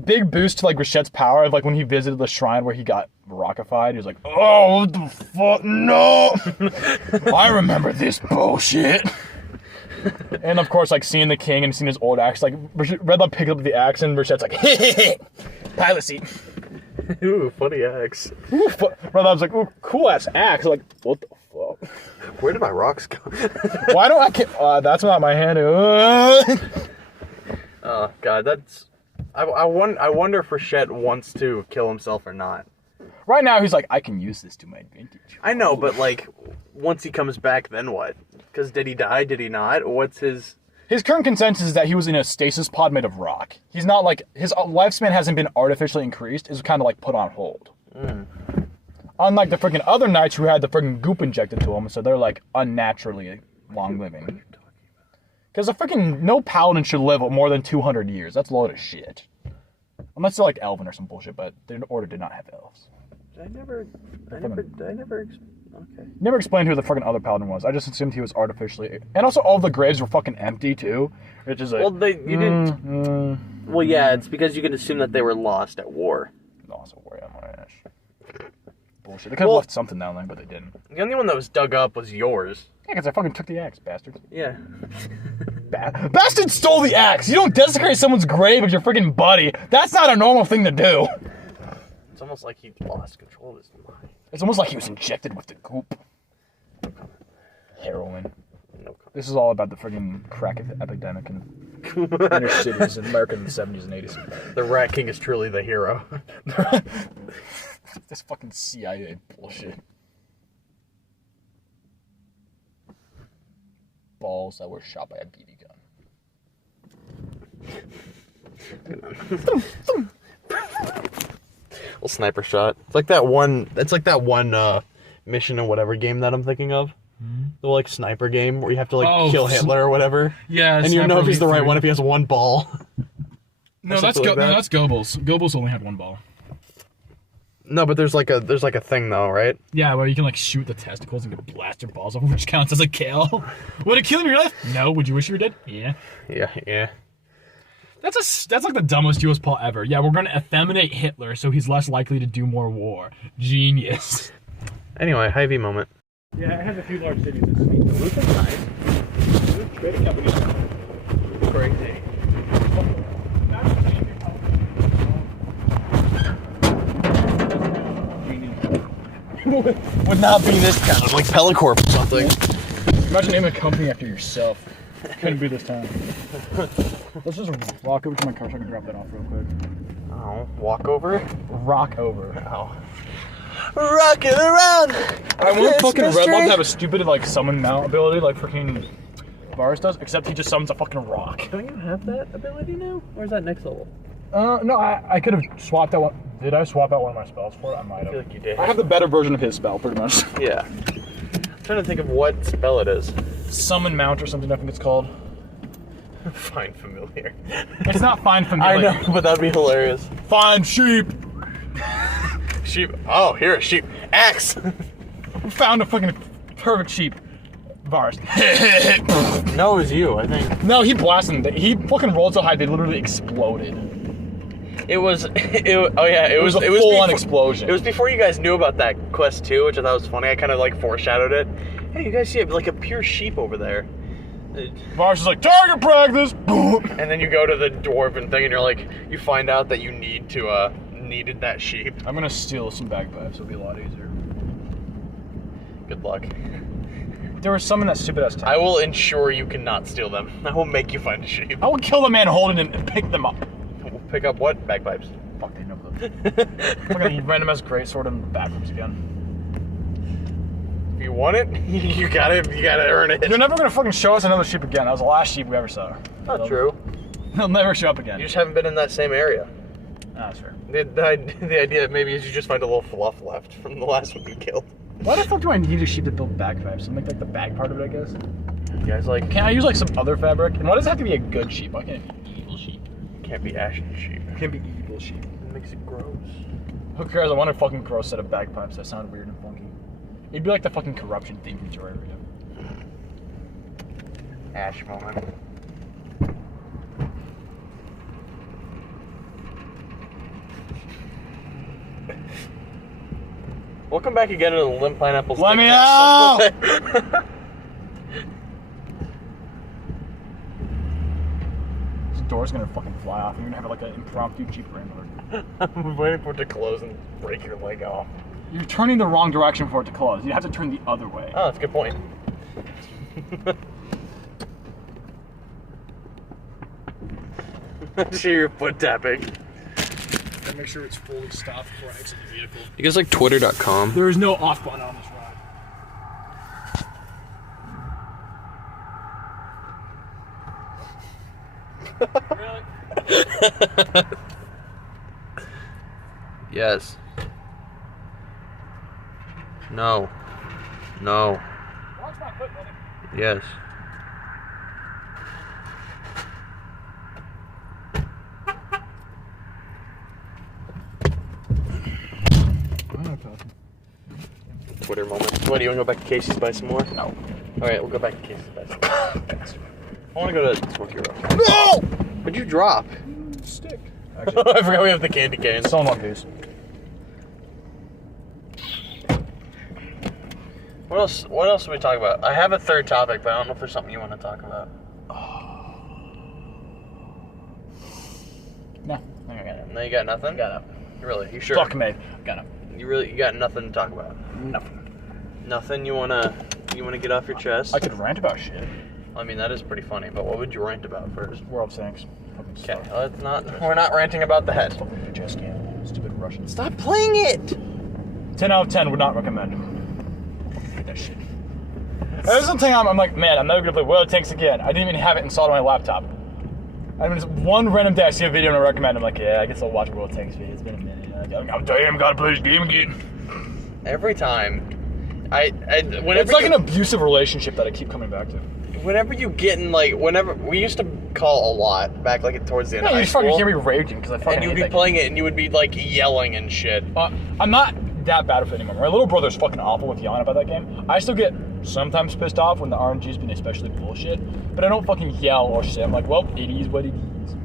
big boost to like Rachette's power of like when he visited the shrine where he got rockified. He was like, oh, what the fuck? No! I remember this bullshit. And of course, like seeing the king and seeing his old axe, like Redlob picked up the axe and Rachette's like, hey, pilot seat. Ooh, funny axe. Ooh, Redlob's like, ooh, cool ass axe. Like, what the fuck? Where did my rocks go? Why don't I? That's not my hand. Oh God, that's. I wonder if Rachette wants to kill himself or not. Right now, he's like, I can use this to my advantage. I know, but like, once he comes back, then what? Because did he die? Did he not? What's his? His current consensus is that he was in a stasis pod made of rock. He's not like his lifespan hasn't been artificially increased. It's kind of like put on hold. Unlike the freaking other knights who had the freaking goop injected to them, so they're like unnaturally long living. Because a freaking no paladin should live more than 200 years. That's a load of shit. Unless they're like elven or some bullshit, but the order did not have elves. I never. Okay. Never explained who the freaking other paladin was. I just assumed he was artificially. And also, all of the graves were fucking empty too. Which is like. Well, you didn't. Well, yeah, it's because you can assume that they were lost at war. Lost at war, yeah, my ass. Bullshit. They could have left something down there, but they didn't. The only one that was dug up was yours. Yeah, because I fucking took the axe, bastards. Yeah. Bastard stole the axe! You don't desecrate someone's grave with your freaking buddy. That's not a normal thing to do. It's almost like he lost control of his mind. It's almost like he was injected with the goop. Heroin. No comment. This is all about the freaking crack epidemic in inner cities in America in the 70s and 80s. The Rat King is truly the hero. This fucking CIA bullshit. Balls that were shot by a BB gun. Little sniper shot. It's like that one. Mission or whatever game that I'm thinking of. The like sniper game where you have to like kill Hitler or whatever. Yeah, and you know if he's the right one if he has one ball. No, that's Goebbels. Goebbels only had one ball. No, but there's like a thing though, right? Yeah, where you can like shoot the testicles and get blast your balls off, which counts as a kill. Would it kill him in real life? No. Would you wish you were dead? Yeah. Yeah. That's like the dumbest US Paul ever. Yeah, we're gonna effeminate Hitler so he's less likely to do more war. Genius. Anyway, Hy-Vee moment. Yeah, it has a few large cities. It's neat. The roof is nice. Trading company. Crazy. Would not be this kind of like Pelicorp or something. Imagine naming a company after yourself. Couldn't be this time. Let's just walk over to my car so I can drop that off real quick. Oh, walk over? Rock over. Oh. Rocking around. I want fucking Redball to have a stupid like summon mount ability like freaking Varus does, except he just summons a fucking rock. Don't you have that ability now? Or is that next level? No, I could have swapped out one. Did I swap out one of my spells for it? I might have. I feel like you did. I have the better version of his spell, pretty much. Yeah. I'm trying to think of what spell it is. Summon mount or something, I think it's called. Find familiar. It's not find familiar. I know, but that'd be hilarious. Find sheep. Sheep. Oh, here a sheep. Axe. We found a fucking perfect sheep. Varus. No, it was you, I think. No, he blasted them. He fucking rolled so high they literally exploded. It was a full-on explosion. It was before you guys knew about that quest too, which I thought was funny. I kind of like foreshadowed it. Hey, you guys see like a pure sheep over there. Varus is like, target practice! And then you go to the dwarven thing and you're like, you find out that you needed that sheep. I'm gonna steal some bagpipes, it'll be a lot easier. Good luck. There was some in that stupid ass tank. I will ensure you cannot steal them. I will make you find a sheep. I will kill the man holding it and pick them up. We'll pick up what? Bagpipes. Fuck, they know clue. We're gonna random as greatsword in the backrooms again. If you want it, you gotta earn it. You're never gonna fucking show us another sheep again. That was the last sheep we ever saw. Not true. They'll never show up again. You just haven't been in that same area. Ah, that's fair. The idea maybe is you just find a little fluff left from the last one you killed. Why the fuck do I need a sheep to build bagpipes? To make like the bag part of it, I guess. You guys like... Can't I use like some other fabric? And why does it have to be a good sheep? Why can't it be evil sheep? Can't be ashen sheep. It can't be evil sheep. It makes it gross. Who cares? I want a fucking gross set of bagpipes that sound weird and funky. It'd be like the fucking corruption theme from Terraria. Ash moment. We'll come back again to the limp pineapples. Let me out! This door's gonna fucking fly off. You're gonna have like an impromptu Jeep Wrangler. I'm waiting for it to close and break your leg off. You're turning the wrong direction for it to close. You have to turn the other way. Oh, that's a good point. See your foot tapping. Make sure it's fully stopped before I exit the vehicle. You guys like twitter.com? There is no off button on this ride. Really? Yes. No. No. Watch my foot, buddy. Yes. Twitter moment. What, do you want to go back to Casey's buy some more? No. Alright, we'll go back to Casey's buy some more. I want to go to Smoky Road. No! What'd you drop? Stick. Actually, I forgot we have the candy canes. Someone want these. What else did we talk about? I have a third topic, but I don't know if there's something you want to talk about. No. I got it. No, you got nothing? Got it. Really? You sure? Fuck me. Got it. You got nothing to talk about? Nothing. Nothing you wanna get off your chest? I could rant about shit. I mean, that is pretty funny, but what would you rant about first? World stinks. Okay, let's not. We're not ranting about that. Fucking chess game. Stupid Russians. Stop playing it. 10 out of 10 would not recommend. Hate that shit. There's something I'm like, man, I'm never gonna play World Tanks again. I didn't even have it installed on my laptop. I mean, one random day I see a video and I recommend. I'm like, yeah, I guess I'll watch World Tanks video. It's been a minute. I'm damn, gotta play this game again. Every time. Whenever It's like an abusive relationship that I keep coming back to. Whenever you get in, like, whenever we used to call a lot back, like, towards the end of high You fucking school, hear me raging because I fucking and you would hate be that playing it, and you would be like yelling and shit. I'm not that bad with it anymore. My little brother's fucking awful with yelling about that game. I still get sometimes pissed off when the RNG's been especially bullshit, but I don't fucking yell or shit. I'm like, well, it is what it is.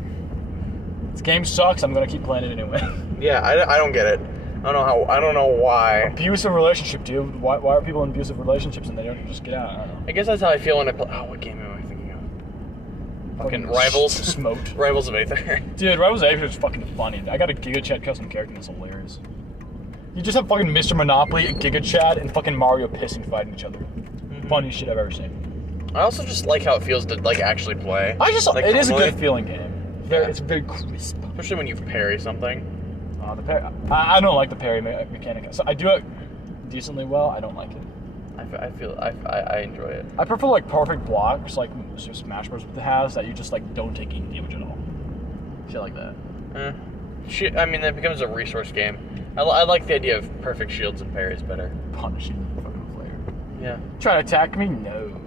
This game sucks. I'm gonna keep playing it anyway. Yeah, I don't get it. I don't know why. Abusive relationship, dude. Why are people in abusive relationships and they don't just get out? I don't know. I guess that's how I feel when I play. Oh, what game am I thinking of? Fucking Rivals. Smoked. Rivals of Aether. Dude, Rivals of Aether is fucking funny. I got a Giga Chad custom character that's hilarious. You just have fucking Mr. Monopoly, Giga Chad, and fucking Mario pissing fighting each other. Mm-hmm. Funniest shit I've ever seen. I also just like how it feels to like actually play. It is a normally. good feeling game. It's very crisp. Especially when you parry something. The parry. I don't like the parry mechanic. So I do it decently well. I don't like it. I enjoy it. I prefer like perfect blocks, like Smash Bros. Has that you just like don't take any damage at all. Shit like that. Shit. I mean, that becomes a resource game. I like the idea of perfect shields and parries better. Punishing the fucking player. Yeah. Try to attack me? No.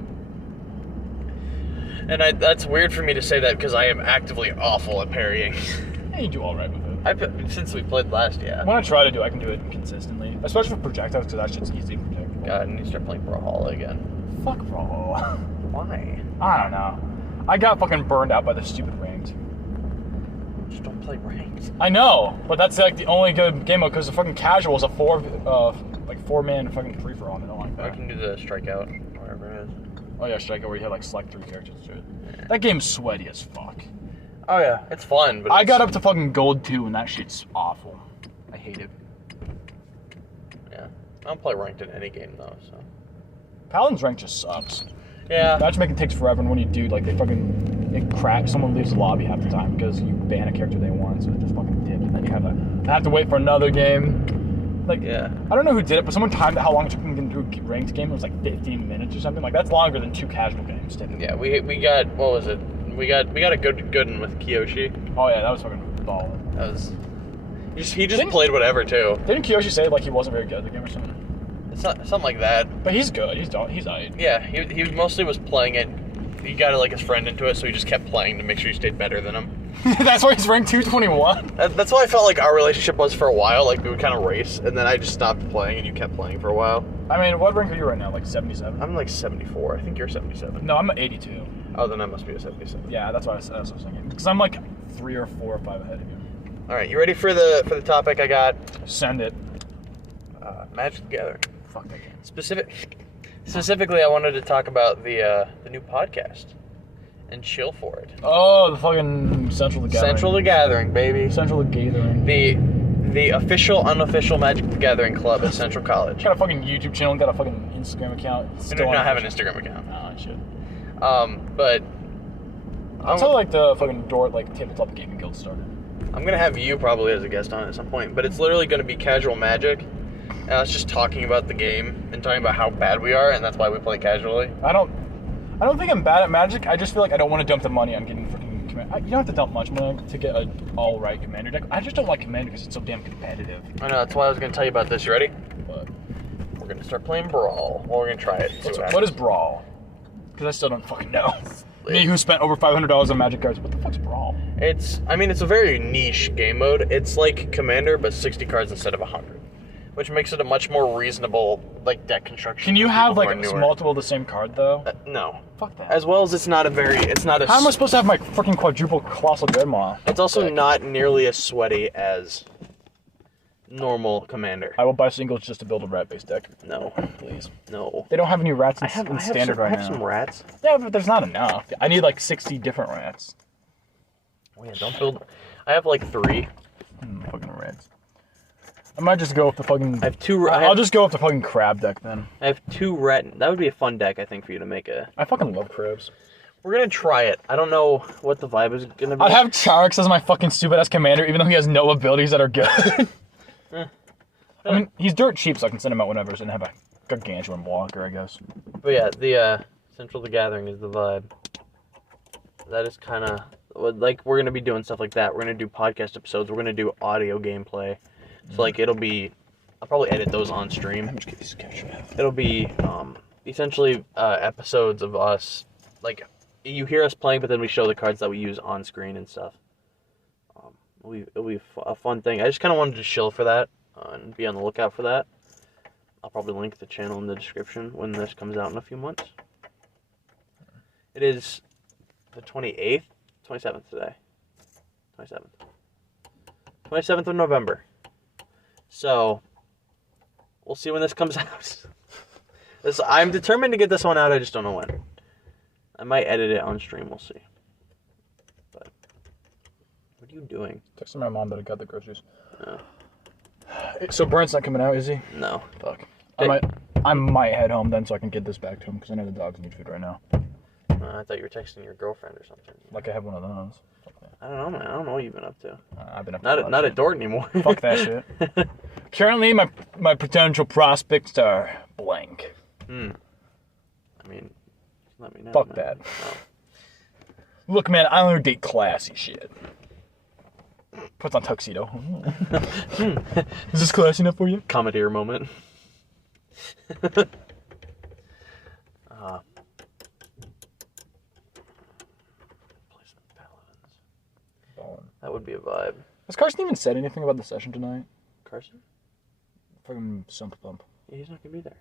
And that's weird for me to say that because I am actively awful at parrying. Yeah, you do all right with it. Since we played last, yeah. When I try to do it, I can do it consistently. Especially for projectiles, because that shit's easy to project. God, I need to start playing Brawlhalla again. Fuck Brawlhalla. Why? I don't know. I got fucking burned out by the stupid ranked. Just don't play ranked. I know, but that's like the only good game mode because the fucking casual is a four-man fucking free-for-all, and I don't like that. I can do the strikeout, whatever it is. Oh yeah, Strikeout where you have like select 3 characters to it. Yeah. That game's sweaty as fuck. Oh yeah, it's fun, but I got up to fucking gold 2 and that shit's awful. I hate it. Yeah, I don't play ranked in any game though, so. Paladin's rank just sucks. Yeah. Matchmaking takes forever, and when you do, like someone leaves the lobby half the time because you ban a character they want, so it just fucking dipped, and then you have to wait for another game. Like, yeah. I don't know who did it, but someone timed how long it took them to get into a ranked game. It was like 15 minutes or something. Like, that's longer than 2 casual games, typically. Yeah, we got, what was it? We got a good one with Kiyoshi. Oh yeah, that was fucking baller. That was... He just played whatever, too. Didn't Kiyoshi say, like, he wasn't very good at the game or something? It's not something like that. But he's good. He's alright. Yeah, he mostly was playing it. He got like his friend into it, so he just kept playing to make sure he stayed better than him. That's why he's ranked 221. That's why I felt like our relationship was for a while. Like we would kind of race, and then I just stopped playing, and you kept playing for a while. I mean, what rank are you right now? Like 77? I'm like 74. I think you're 77. No, I'm at 82. Oh, then I must be a 77. Yeah, that's what I was thinking. Because I'm like 3 or 4 or 5 ahead of you. All right, you ready for the topic I got? Send it. Magic the Gathering. Fuck that game. Specifically, I wanted to talk about the new podcast and chill for it. Oh, the fucking Central the Gathering. Central the Gathering, baby. Central the Gathering. The official, unofficial Magic the Gathering club at Central College. Got a fucking YouTube channel, got a fucking Instagram account. I do not have an Instagram account. No, I should. But I'll tell like the fucking tabletop gaming guild started. I'm gonna have you probably as a guest on it at some point, but it's literally gonna be casual Magic. And I was just talking about the game and talking about how bad we are, and that's why we play casually. I don't think I'm bad at Magic. I just feel like I don't want to dump the money on getting freaking Commander. You don't have to dump much money to get an all-right Commander deck. I just don't like Commander because it's so damn competitive. I know, that's why I was gonna tell you about this. You ready? What? We're gonna start playing Brawl. Well, we're gonna try it. What is Brawl? Because I still don't fucking know. Me who spent over $500 on Magic cards. What the fuck's Brawl? It's a very niche game mode. It's like Commander, but 60 cards instead of 100. Which makes it a much more reasonable, like, deck construction. Can you have, like, multiple of the same card, though? No. Fuck that. As well as it's not a... How am I supposed to have my freaking quadruple Colossal Dreadmaw? It's also not nearly as sweaty as normal Commander. I will buy singles just to build a rat-based deck. No. Please. No. They don't have any rats in standard right now. I have some rats. Yeah, but there's not enough. I need, like, 60 different rats. Oh, yeah, don't build... I have, like, 3. Fucking rats. I might just go with the fucking... I have 2... I'll just go with the fucking crab deck, then. I have 2 rat... That would be a fun deck, I think, for you to make a... I fucking love crabs. We're gonna try it. I don't know what the vibe is gonna be. I'd have Charix as my fucking stupid-ass commander, even though he has no abilities that are good. I mean, he's dirt cheap, so I can send him out whenever and have a gargantuan blocker, I guess. But yeah, the Central the Gathering is the vibe. That is kind of like we're gonna be doing stuff like that. We're gonna do podcast episodes. We're gonna do audio gameplay. So like it'll be, I'll probably edit those on stream. How much cases of cash do I have? It'll be essentially episodes of us, like you hear us playing, but then we show the cards that we use on screen and stuff. It'll be a fun thing. I just kind of wanted to chill for that and be on the lookout for that. I'll probably link the channel in the description when this comes out in a few months. It is the 28th, 27th today. 27th of November. So, we'll see when this comes out. I'm determined to get this one out, I just don't know when. I might edit it on stream, we'll see. But, what are you doing? Texting my mom that I got the groceries. Oh. So Brent's not coming out, is he? No. Fuck. I might head home then so I can get this back to him because I know the dogs need food right now. I thought you were texting your girlfriend or something. Like I have one of those. I don't know, man. I don't know what you've been up to. I've been up to Not at Dort anymore. Fuck that shit. Currently, my potential prospects are blank. I mean, let me know. Fuck man. that. Oh. Look, man, I only date classy shit. Puts on tuxedo. Is this classy enough for you? Commandeer moment. That would be a vibe. Has Carson even said anything about the session tonight? Carson? Fucking Sump Pump. Yeah, he's not gonna be there.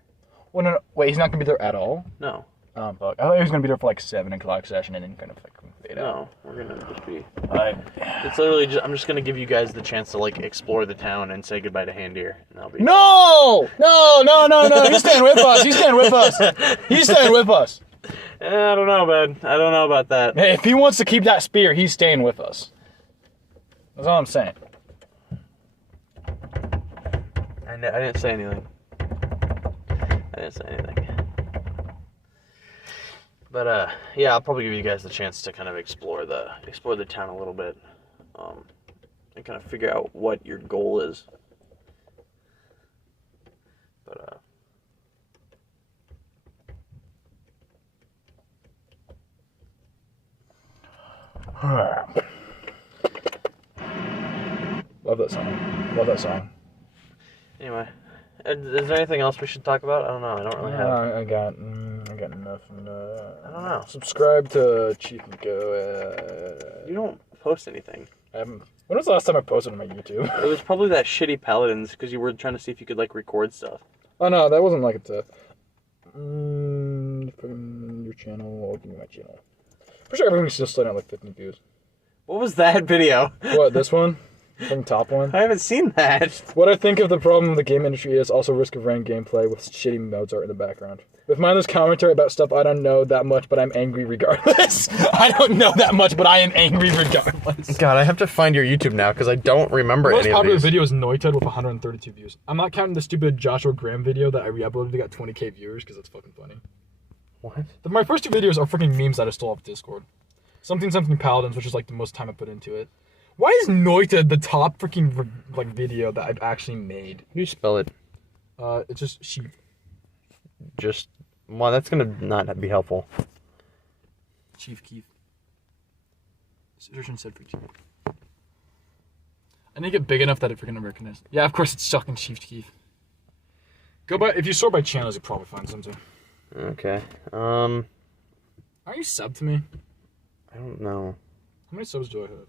Well, no, wait, he's not gonna be there at all? No. Oh, fuck. I thought he was gonna be there for like 7 o'clock session and then kind of like fade out. No, we're gonna just be. Alright. It's literally just, I'm just gonna give you guys the chance to like explore the town and say goodbye to Handir, and that'll be. No! He's staying with us. He's staying with us. I don't know, man. I don't know about that. Hey, if he wants to keep that spear, he's staying with us. That's all I'm saying. I didn't say anything. But yeah, I'll probably give you guys the chance to kind of explore the town a little bit, and kind of figure out what your goal is. But Love that song. anyway, is there anything else we should talk about? I don't know. I don't really have. I got nothing. I don't know. Subscribe to Chief and Go. You don't post anything. When was the last time I posted on my YouTube? It was probably that shitty Paladins because you were trying to see if you could like record stuff. Oh no, that wasn't like it's a. Your channel. I'll give you my channel. For sure, everything's still slid out like 15 views. What was that video? What, this one? From top one? I haven't seen that. What I think of the problem with the game industry is also risk of ranked gameplay with shitty Mozart in the background. With mindless commentary about stuff I don't know that much, but I'm angry regardless. I don't know that much, but I am angry regardless. God, I have to find your YouTube now because I don't remember any of these. The most popular video is Noited with 132 views. I'm not counting the stupid Joshua Graham video that I re-uploaded that got 20k viewers because it's fucking funny. What? My first two videos are freaking memes that I stole off Discord. Something Paladins, which is like the most time I put into it. Why is Noited the top freaking like video that I've actually made? How do you spell it? It's just sheep. Just, well, that's gonna not be helpful. Chief Keef. Surgeon said for Chief. I need to get big enough that it freaking recognizes. Yeah, of course it's fucking Chief Keef. Go by, if you sort by channels, you'll probably find something. Okay. Are you subbed to me? I don't know. How many subs do I have?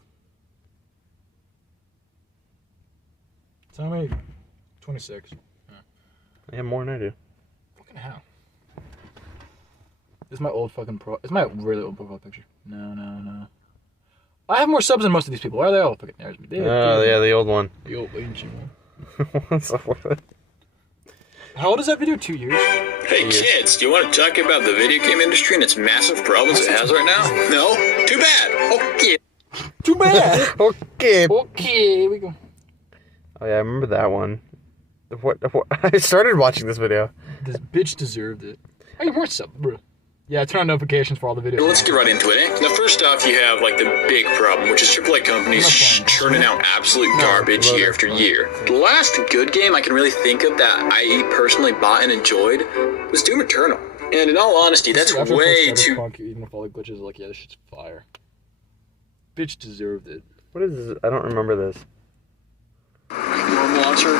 Tell me 26. I have more than I do. Fucking hell. This is my old fucking it's my really old profile picture. No. I have more subs than most of these people. Why are they all fucking nerds? Oh, yeah, the old one. The old ancient one. What's up with it? How old is that video? 2 years? Hey kids, do you want to talk about the video game industry and its massive problems it has right now? No? Too bad. Okay. Too bad. Okay. Okay, here we go. Oh, yeah, I remember that one. What? I started watching this video. This bitch deserved it. Oh, you're more sub, bro. Yeah, turn on notifications for all the videos. Let's get right into it, eh? Now, first off, you have, like, the big problem, which is AAA companies churning out absolute garbage year after year. The last good game I can really think of that I personally bought and enjoyed was Doom Eternal. And in all honesty, that's way too... Even with all the glitches, like, yeah, this shit's fire. bitch deserved it. What is this? I don't remember this. Normal launcher.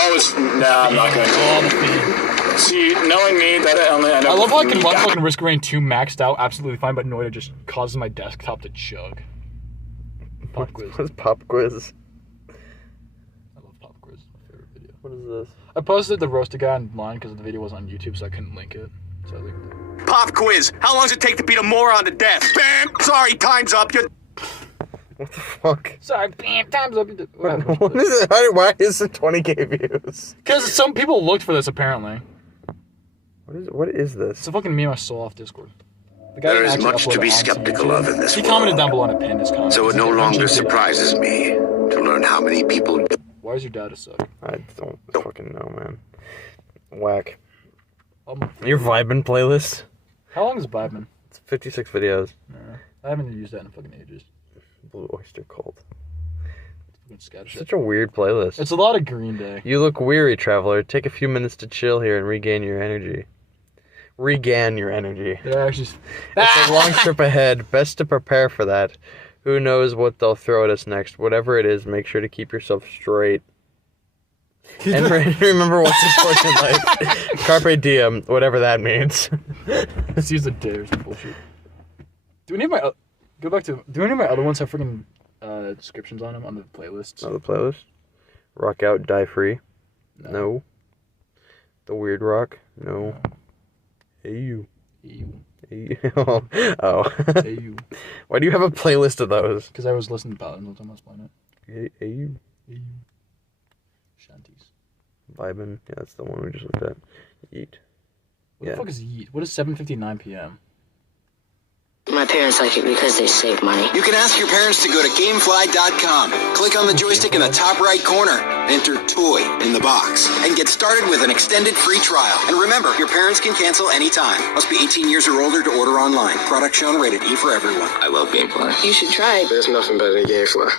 Oh, it's I'm not gonna. See, knowing me, that only I love how I can run fucking Risk Rain 2 maxed out absolutely fine, but Noida just causes my desktop to chug. Pop quiz. What is pop quiz? I love pop quiz. It's my favorite video. What is this? I posted the roasted guy online because the video was on YouTube, so I couldn't link it. So I linked it. Pop quiz. How long does it take to beat a moron to death? Bam! Sorry, time's up. You. What the fuck? Sorry, bam, time's up. What is it? Why is it 20k views? Because some people looked for this, apparently. What is this? It's a fucking meme I saw off Discord. The guy There didn't is actually much upload to be it onto skeptical YouTube. of in this He world. commented down below and I pinned his comment. So it no He longer eventually did. surprises me to learn how many people. Why is your dad a suck? I don't fucking know, man. Whack. Um, Your Vibin playlist? How long is Bibman? It's 56 videos. I haven't used that in fucking ages. Blue Oyster Cult. Fucking scat shit. Such a weird playlist. It's a lot of Green Day. You look weary, traveler. Take a few minutes to chill here and regain your energy. Regain your energy. They're actually. It's a long trip ahead. Best to prepare for that. Who knows what they'll throw at us next. Whatever it is, make sure to keep yourself straight. And remember what's important in life. Carpe diem, whatever that means. Let's use a day or some bullshit. Do any of my go back to? Do any of my other ones have freaking descriptions on them on the playlists? Oh, the playlist? Rock out, die free. No. The weird rock. No. Hey you. Ew. Hey you. Oh. Hey you. Why do you have a playlist of those? Because I was listening to Paladins one time I was playing it. Hey you. Hey you. Shanties. Vibin. Yeah, that's the one we just looked at. Yeet. What the fuck is Yeet? What is 7:59 p.m.? My parents like it because they save money. You can ask your parents to go to Gamefly.com. Click on the joystick in the top right corner. Enter toy in the box. And get started with an extended free trial. And remember, your parents can cancel anytime. Must be 18 years or older to order online. Product shown rated E for everyone. I love Gamefly. You should try it. There's nothing better than Gamefly.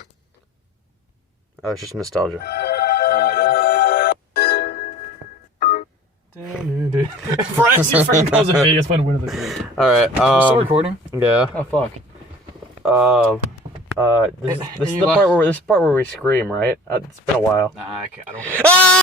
Oh, it's just nostalgia. Friends, your friend calls in Vegas when win of the day. Alright, Still recording? Yeah. Oh fuck. This is the part where we scream, right? It's been a while. Nah, I don't.